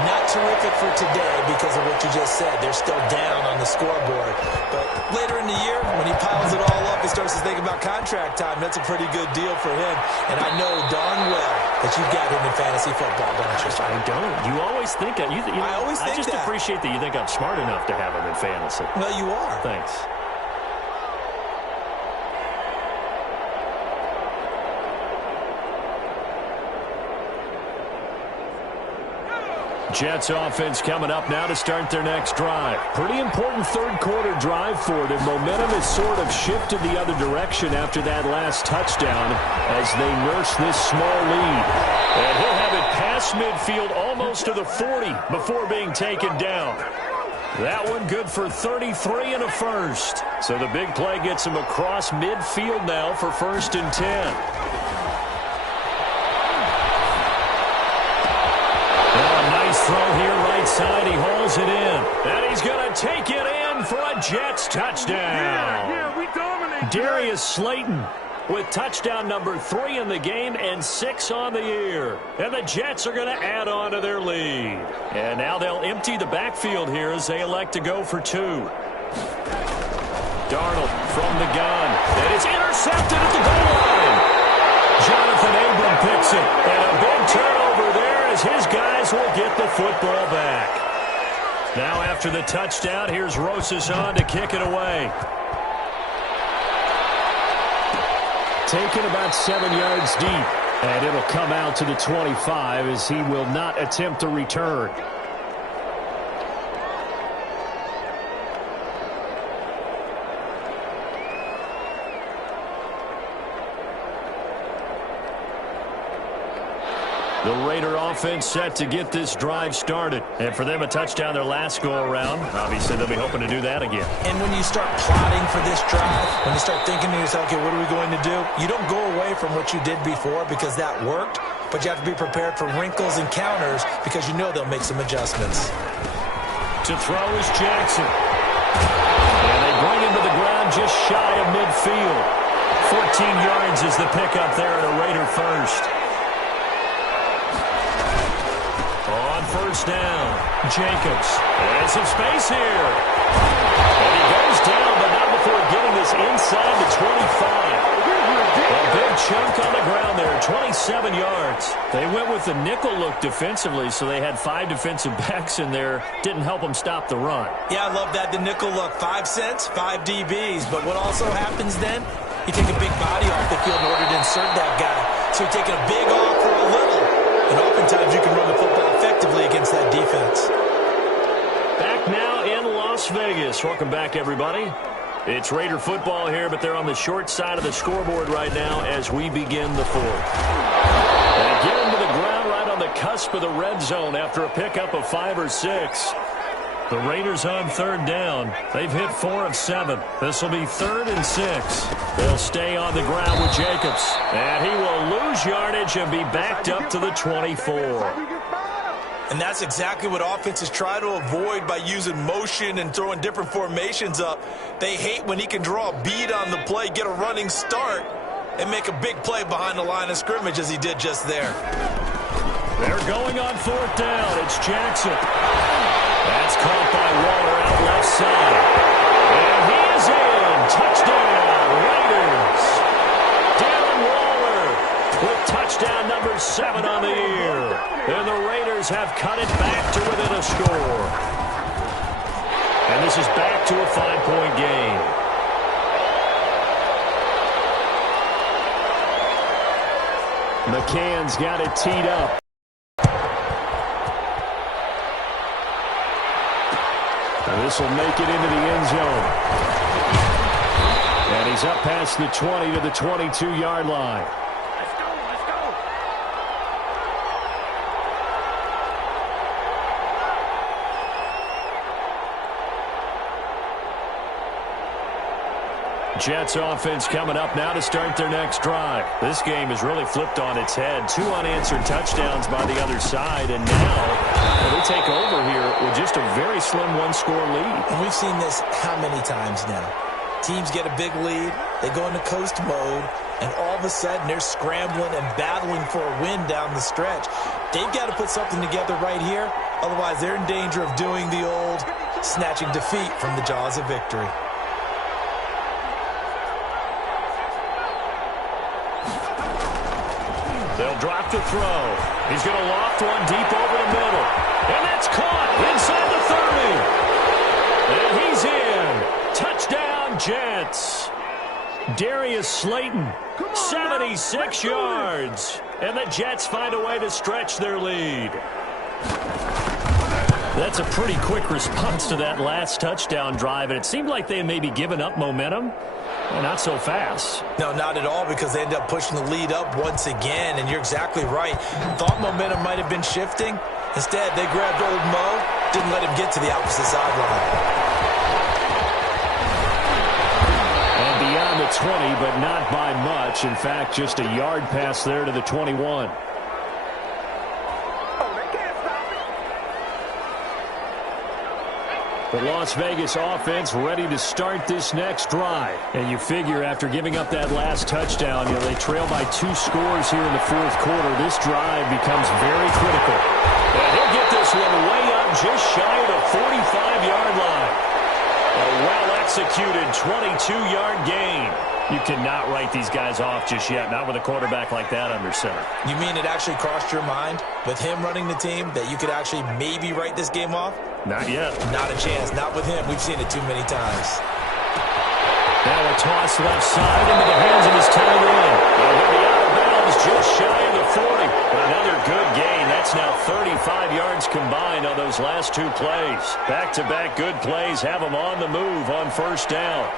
Not terrific for today because of what you just said. They're still down on the scoreboard. But later in the year, when he piles it all up, he starts to think about contract time. That's a pretty good deal for him. And I know darn well that you've got him in fantasy football, don't you? I don't. You always think that. I always think I just appreciate that you think I'm smart enough to have him in fantasy. Well, you are. Thanks. Jets offense coming up now to start their next drive. Pretty important 3rd quarter drive for them. Momentum has sort of shifted the other direction after that last touchdown as they nurse this small lead. And he'll have it past midfield almost to the 40 before being taken down. That one good for 33 and a first. So the big play gets him across midfield now for 1st and 10. Throw here right side. He hauls it in. And he's going to take it in for a Jets touchdown. We dominate. Darius Slayton with touchdown number 3 in the game and 6 on the year. And the Jets are going to add on to their lead. And now they'll empty the backfield here as they elect to go for 2. Darnold from the gun. And it's intercepted at the goal line. Jonathan Abram picks it. And a big turnover there as his guys will get the football back. Now after the touchdown, here's Rosas on to kick it away. Taken about 7 yards deep, and it'll come out to the 25 as he will not attempt to return. The Raider offense set to get this drive started. And for them, a touchdown their last go-around. Obviously, they'll be hoping to do that again. And when you start plotting for this drive, when you start thinking to yourself, okay, what are we going to do? You don't go away from what you did before because that worked, but you have to be prepared for wrinkles and counters because you know they'll make some adjustments. To throw is Jackson. And they bring him to the ground just shy of midfield. 14 yards is the pickup there at a Raider first. On first down, Jacobs. And some space here. And he goes down, but not before getting this inside the 25. A big chunk on the ground there, 27 yards. They went with the nickel look defensively, so they had 5 defensive backs in there. Didn't help them stop the run. Yeah, I love that, the nickel look. 5 cents, 5 DBs. But what also happens then, you take a big body off the field in order to insert that guy. So you're taking a big off for a little. And oftentimes you can run the football effectively against that defense. Back now in Las Vegas. Welcome back, everybody. It's Raider football here, but they're on the short side of the scoreboard right now as we begin the fourth. And get him to the ground right on the cusp of the red zone after a pickup of 5 or 6. The Raiders on third down. They've hit 4 of 7. This will be 3rd and 6. They'll stay on the ground with Jacobs. And he will lose yardage and be backed up to the 24. And that's exactly what offenses try to avoid by using motion and throwing different formations up. They hate when he can draw a bead on the play, get a running start, and make a big play behind the line of scrimmage as he did just there. They're going on 4th down. It's Jackson. That's caught by Waller out left side. And he is in. Touchdown, Raiders. Darren Waller with touchdown number 7 on the year. And the Raiders have cut it back to within a score. And this is back to a 5-point game. McCann's got it teed up. This will make it into the end zone. And he's up past the 20 to the 22-yard line. Let's go. Jets offense coming up now to start their next drive. This game is really flipped on its head. 2 unanswered touchdowns by the other side, and now they take over here with just a very slim 1-score lead. And we've seen this how many times now? Teams get a big lead, they go into coast mode, and all of a sudden they're scrambling and battling for a win down the stretch. They've got to put something together right here, otherwise they're in danger of doing the old snatching defeat from the jaws of victory. They'll drop the throw. He's going to loft one deep over the middle. And that's caught inside the 30. And he's in. Touchdown, Jets. Darius Slayton, 76 yards. And the Jets find a way to stretch their lead. That's a pretty quick response to that last touchdown drive. And it seemed like they had maybe given up momentum. Well, not so fast. No, not at all, because they end up pushing the lead up once again, and you're exactly right. Thought momentum might have been shifting. Instead, they grabbed old Mo, didn't let him get to the opposite sideline. And beyond the 20, but not by much. In fact, just a yard pass there to the 21. The Las Vegas offense ready to start this next drive. And you figure after giving up that last touchdown, they trail by 2 scores here in the 4th quarter. This drive becomes very critical. And he'll get this one way up just shy of the 45-yard line. A well-executed 22-yard gain. You cannot write these guys off just yet, not with a quarterback like that under center. You mean it actually crossed your mind with him running the team that you could actually maybe write this game off? Not yet. Not a chance. Not with him. We've seen it too many times. Now a toss left side into the hands of his tight end. He'll be out of bounds just shy of the 40. Another good gain. That's now 35 yards combined on those last two plays. Back-to-back good plays have him on the move on first down.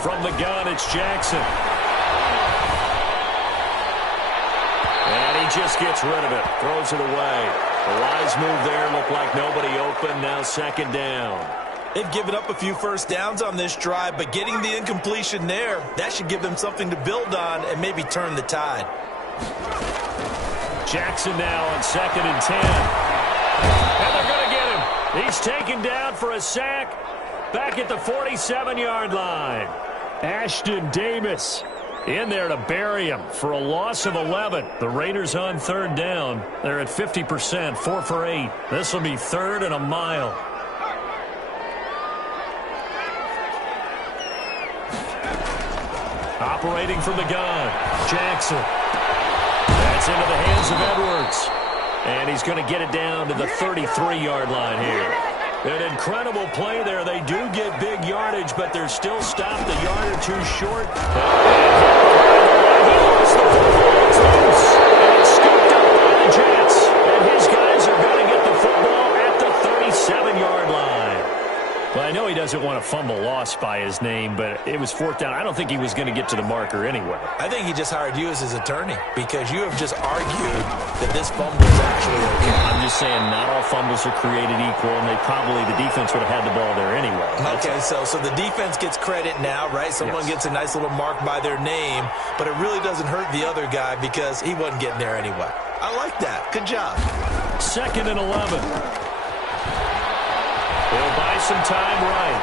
From the gun, it's Jackson. And he just gets rid of it. Throws it away. A wise move there. Looked like nobody open. Now second down. They've given up a few first downs on this drive, but getting the incompletion there, that should give them something to build on and maybe turn the tide. Jackson now on 2nd and 10. And they're going to get him. He's taken down for a sack back at the 47-yard line. Ashton Davis in there to bury him for a loss of 11. The Raiders on third down. They're at 50%, 4 for 8. This will be 3rd and a mile. Operating from the gun, Jackson. That's into the hands of Edwards. And he's going to get it down to the 33-yard line here. An incredible play there. They do get big yardage, but they're still stopped a yard or two short. He lost the football. It's loose. And it's scooped up by the Jets. And his guys are going to get the football at the 37-yard line. Well, I know he doesn't want a fumble lost by his name, but it was 4th down. I don't think he was going to get to the marker anyway. I think he just hired you as his attorney because you have just argued that this fumble is actually okay. I'm just saying not all fumbles are created equal, and the defense would have had the ball there anyway. Okay, so the defense gets credit now, right? Someone gets a nice little mark by their name, but it really doesn't hurt the other guy because he wasn't getting there anyway. I like that. Good job. 2nd and 11. He'll buy some time right.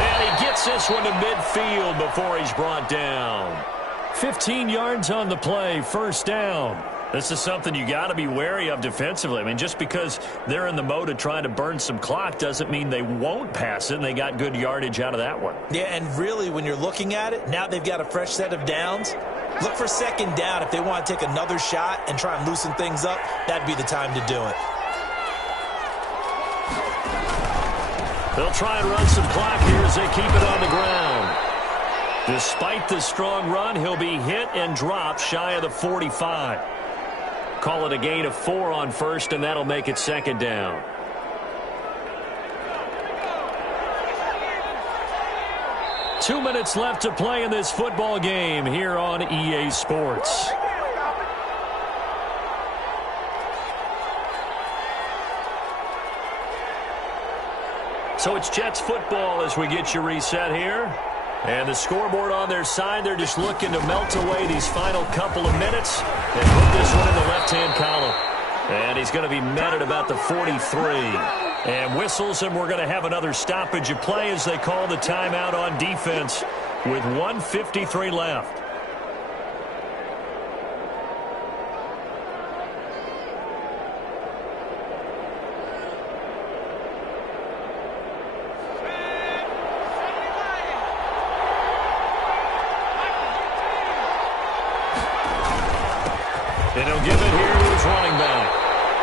And he gets this one to midfield before he's brought down. 15 yards on the play, 1st down. This is something you got to be wary of defensively. I mean, just because they're in the mode of trying to burn some clock doesn't mean they won't pass it, and they got good yardage out of that one. Yeah, and really, when you're looking at it, now they've got a fresh set of downs. Look for 2nd down. If they want to take another shot and try and loosen things up, that'd be the time to do it. They'll try and run some clock here as they keep it on the ground. Despite the strong run, he'll be hit and dropped shy of the 45. Call it a gain of 4 on 1st, and that'll make it 2nd down. Two minutes left to play in this football game here on EA Sports. So it's Jets football as we get you reset here. And the scoreboard on their side, they're just looking to melt away these final couple of minutes and put this one in the left-hand column. And he's going to be met at about the 43. And whistles, and we're going to have another stoppage of play as they call the timeout on defense with 1:53 left. And he'll give it here to his running back.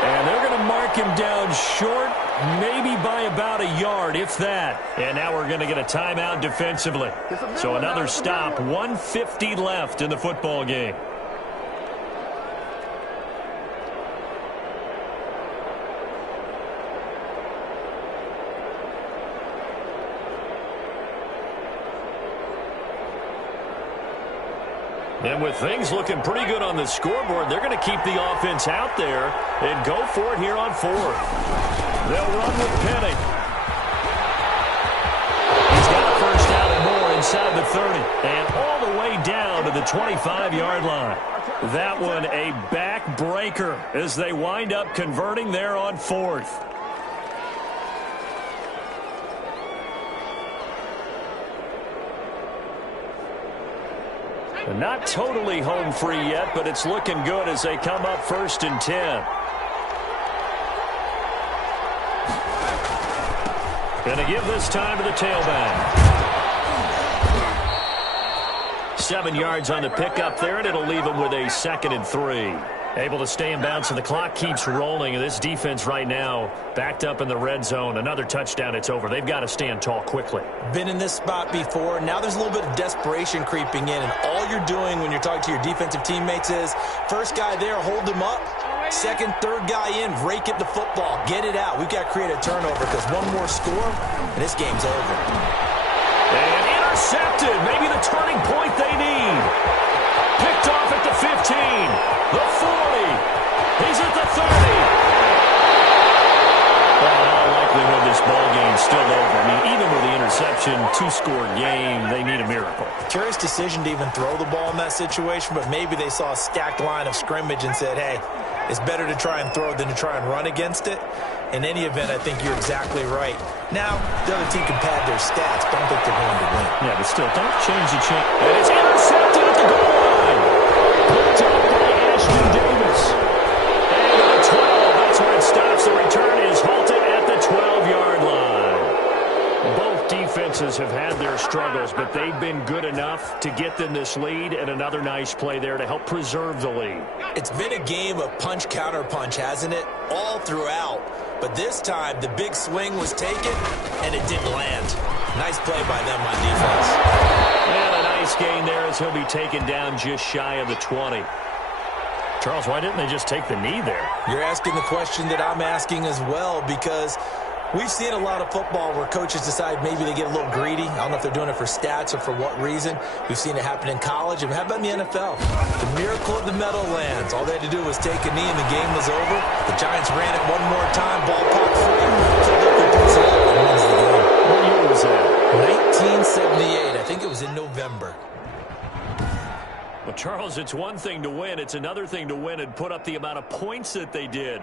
And they're going to mark him down short, maybe by about a yard, if that. And now we're going to get a timeout defensively. So another stop, 1:50 left in the football game. And with things looking pretty good on the scoreboard, they're going to keep the offense out there and go for it here on 4th. They'll run with Penny. He's got a 1st down and more inside the 30. And all the way down to the 25-yard line. That one a back-breaker as they wind up converting there on 4th. Not totally home free yet, but it's looking good as they come up 1st and 10. Going to give this time to the tailback. 7 yards on the pickup there, and it'll leave him with a 2nd and 3. Able to stay in bounds, so the clock keeps rolling. And this defense right now backed up in the red zone. Another touchdown, it's over. They've got to stand tall quickly. Been in this spot before. Now there's a little bit of desperation creeping in. And all you're doing when you're talking to your defensive teammates is, first guy there, hold him up. Second, third guy in, rake at the football. Get it out. We've got to create a turnover because one more score, and this game's over. And intercepted. Maybe the turning point they need. Picked off at the 15, the 40. He's at the 30. Well, in all likelihood, this ball game's still over. I mean, even with the interception, two-score game, they need a miracle. Curious decision to even throw the ball in that situation, but maybe they saw a stacked line of scrimmage and said, hey, it's better to try and throw than to try and run against it. In any event, I think you're exactly right. Now, the other team can pad their stats, but I don't think they're going to win. Yeah, but still, don't change the chance. And it's intercepted at the goal line. Picked up by Ashton Davis. And the 12, that's where it stops. The return is halted at the 12-yard line. Both defenses have had their struggles, but they've been good enough to get them this lead, and another nice play there to help preserve the lead. It's been a game of punch-counter-punch, hasn't it? All throughout. But this time, the big swing was taken, and it didn't land. Nice play by them on defense. And a nice gain there as he'll be taken down just shy of the 20. Charles, why didn't they just take the knee there? You're asking the question that I'm asking as well, because we've seen a lot of football where coaches decide maybe they get a little greedy. I don't know if they're doing it for stats or for what reason. We've seen it happen in college. And how about in the NFL? The miracle of the Meadowlands. All they had to do was take a knee and the game was over. The Giants ran it one more time. Ball popped free. Philadelphia picks it up and wins the game. What year was that? 1978. I think it was in November. Well, Charles, it's one thing to win. It's another thing to win and put up the amount of points that they did.